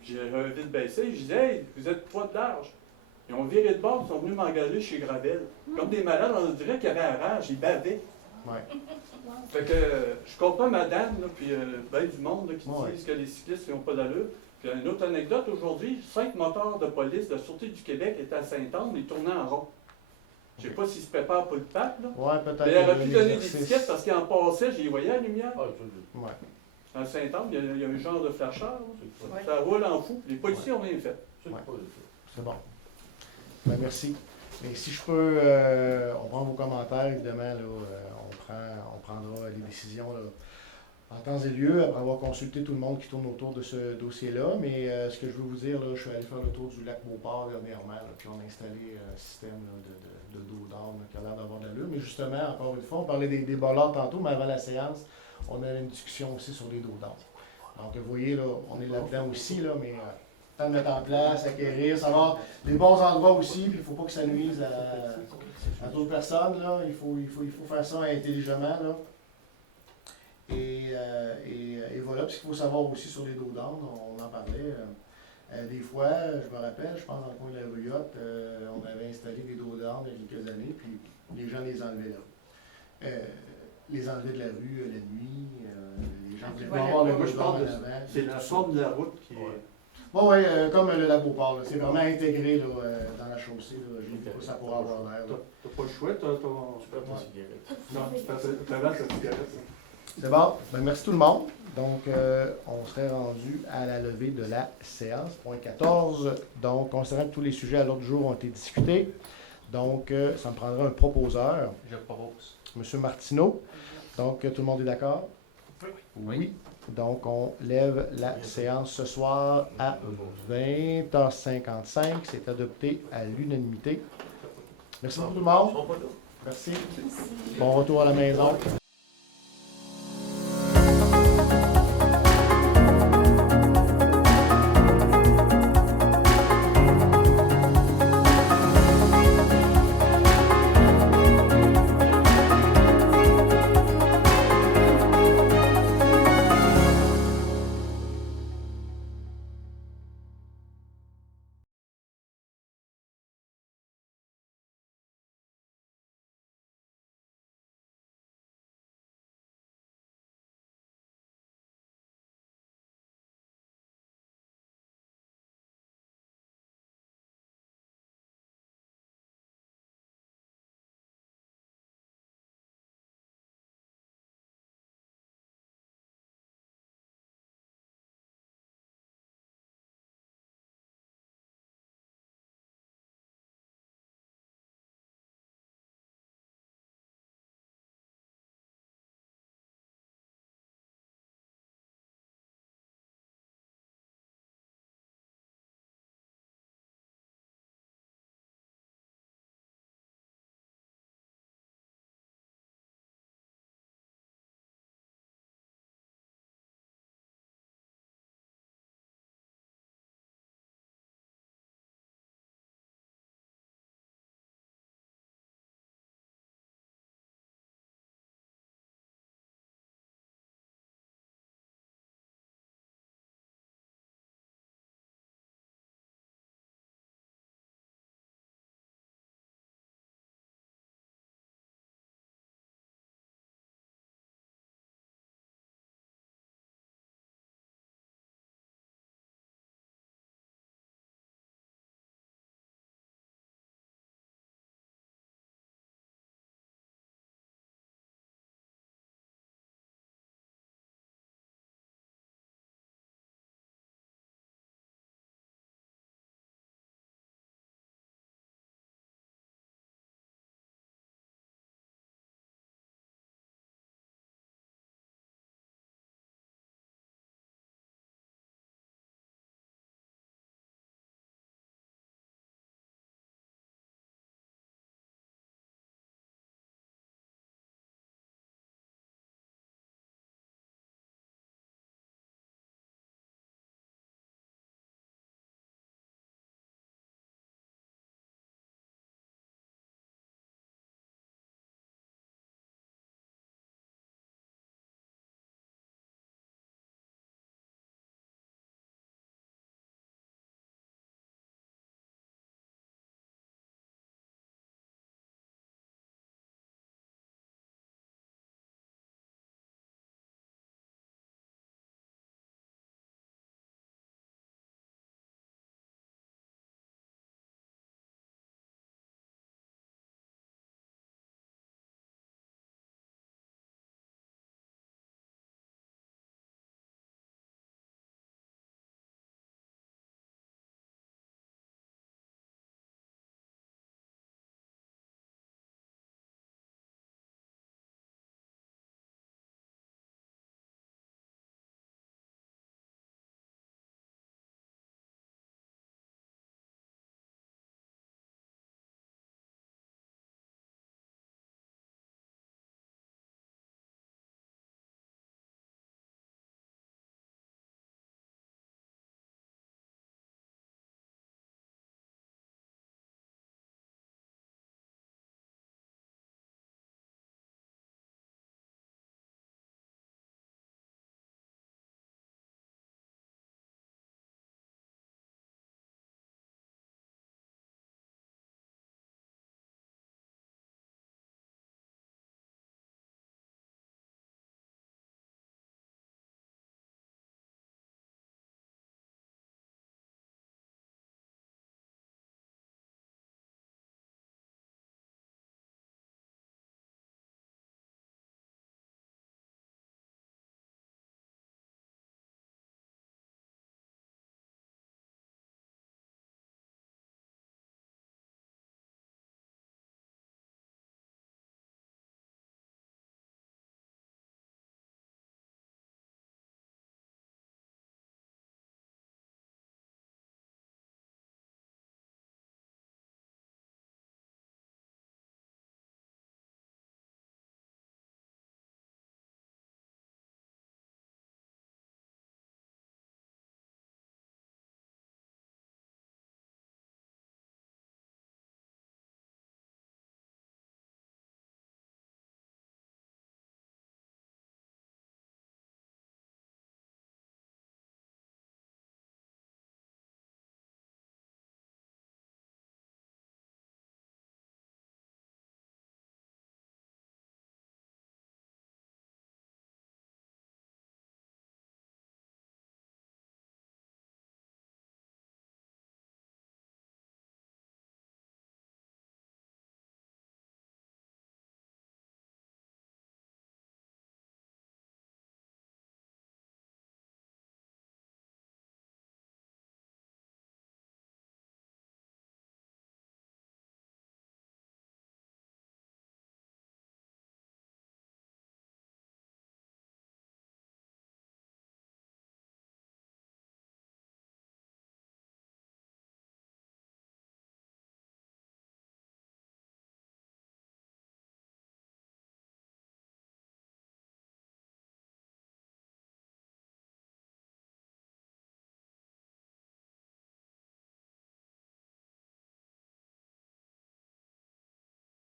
J'ai vite baissé, je disais, hey, vous êtes 3 de large. Ils ont viré de bord, ils sont venus m'engager chez Gravel. Comme des malades, on dirait qu'il y avait un rage, ils bavaient. Ouais. Fait que je comprends madame, là, puis ben du monde là, qui Ouais. disent que les cyclistes n'ont pas d'allure. Puis une autre anecdote, aujourd'hui, 5 moteurs de police de la Sûreté du Québec étaient à Saint-Anne et tournaient en rond. Je ne sais pas s'ils se préparent pour le pape, là. Ouais, peut-être. Mais il aurait qu'il pu y a un donner des exercice. tickets parce qu'il en passait, j'y voyais la lumière. Ouais. À Saint-Anne, il y a un genre de flasheur. Là. Ouais. Ça roule en fou. Les policiers n'ont rien fait. C'est bon. Ben, merci. Mais si je peux, on prend vos commentaires, évidemment, là, on prendra les décisions là, en temps et lieu, après avoir consulté tout le monde qui tourne autour de ce dossier-là. Mais ce que je veux vous dire, là, je suis allé faire le tour du lac Beauport dernièrement, là, puis on a installé un système là, de dos d'âne qui a l'air d'avoir de l'allure. Mais justement, encore une fois, on parlait des bollards tantôt, mais avant la séance, on avait une discussion aussi sur les dos d'âne. Donc, vous voyez, là, on est là-dedans aussi, là, mais temps de mettre en place, acquérir, savoir les bons endroits aussi, puis il ne faut pas que ça nuise à d'autres personnes. Là. Il faut faire ça intelligemment. Là. Et voilà, puis ce qu'il faut savoir aussi sur les dos d'âne, on en parlait. Des fois, je me rappelle, je pense dans le coin de la rue Haute, on avait installé des dos d'âne il y a quelques années, puis les gens les enlevaient là. Les enlevaient de la rue la nuit, les gens voulaient pas avoir le dos d'âne en avant. C'est la forme de la route qui est. Oui, comme le lac Beauport, c'est vraiment intégré là, dans la chaussée. Là. Je ne sais pas si ça pourra avoir l'air. Là. T'as pas le choix, t'as ton. Non, tu t'avales ta cigarette. C'est bon. Ben, merci tout le monde. Donc, on serait rendu à la levée de la séance. Point 14. Donc, considérant que tous les sujets à l'ordre du jour ont été discutés, donc, ça me prendra un proposeur. Je propose. Monsieur Martineau. Donc, tout le monde est d'accord? Oui. Donc, on lève la séance ce soir à 20h55. C'est adopté à l'unanimité. Merci beaucoup tout le monde. Merci. Bon retour à la maison.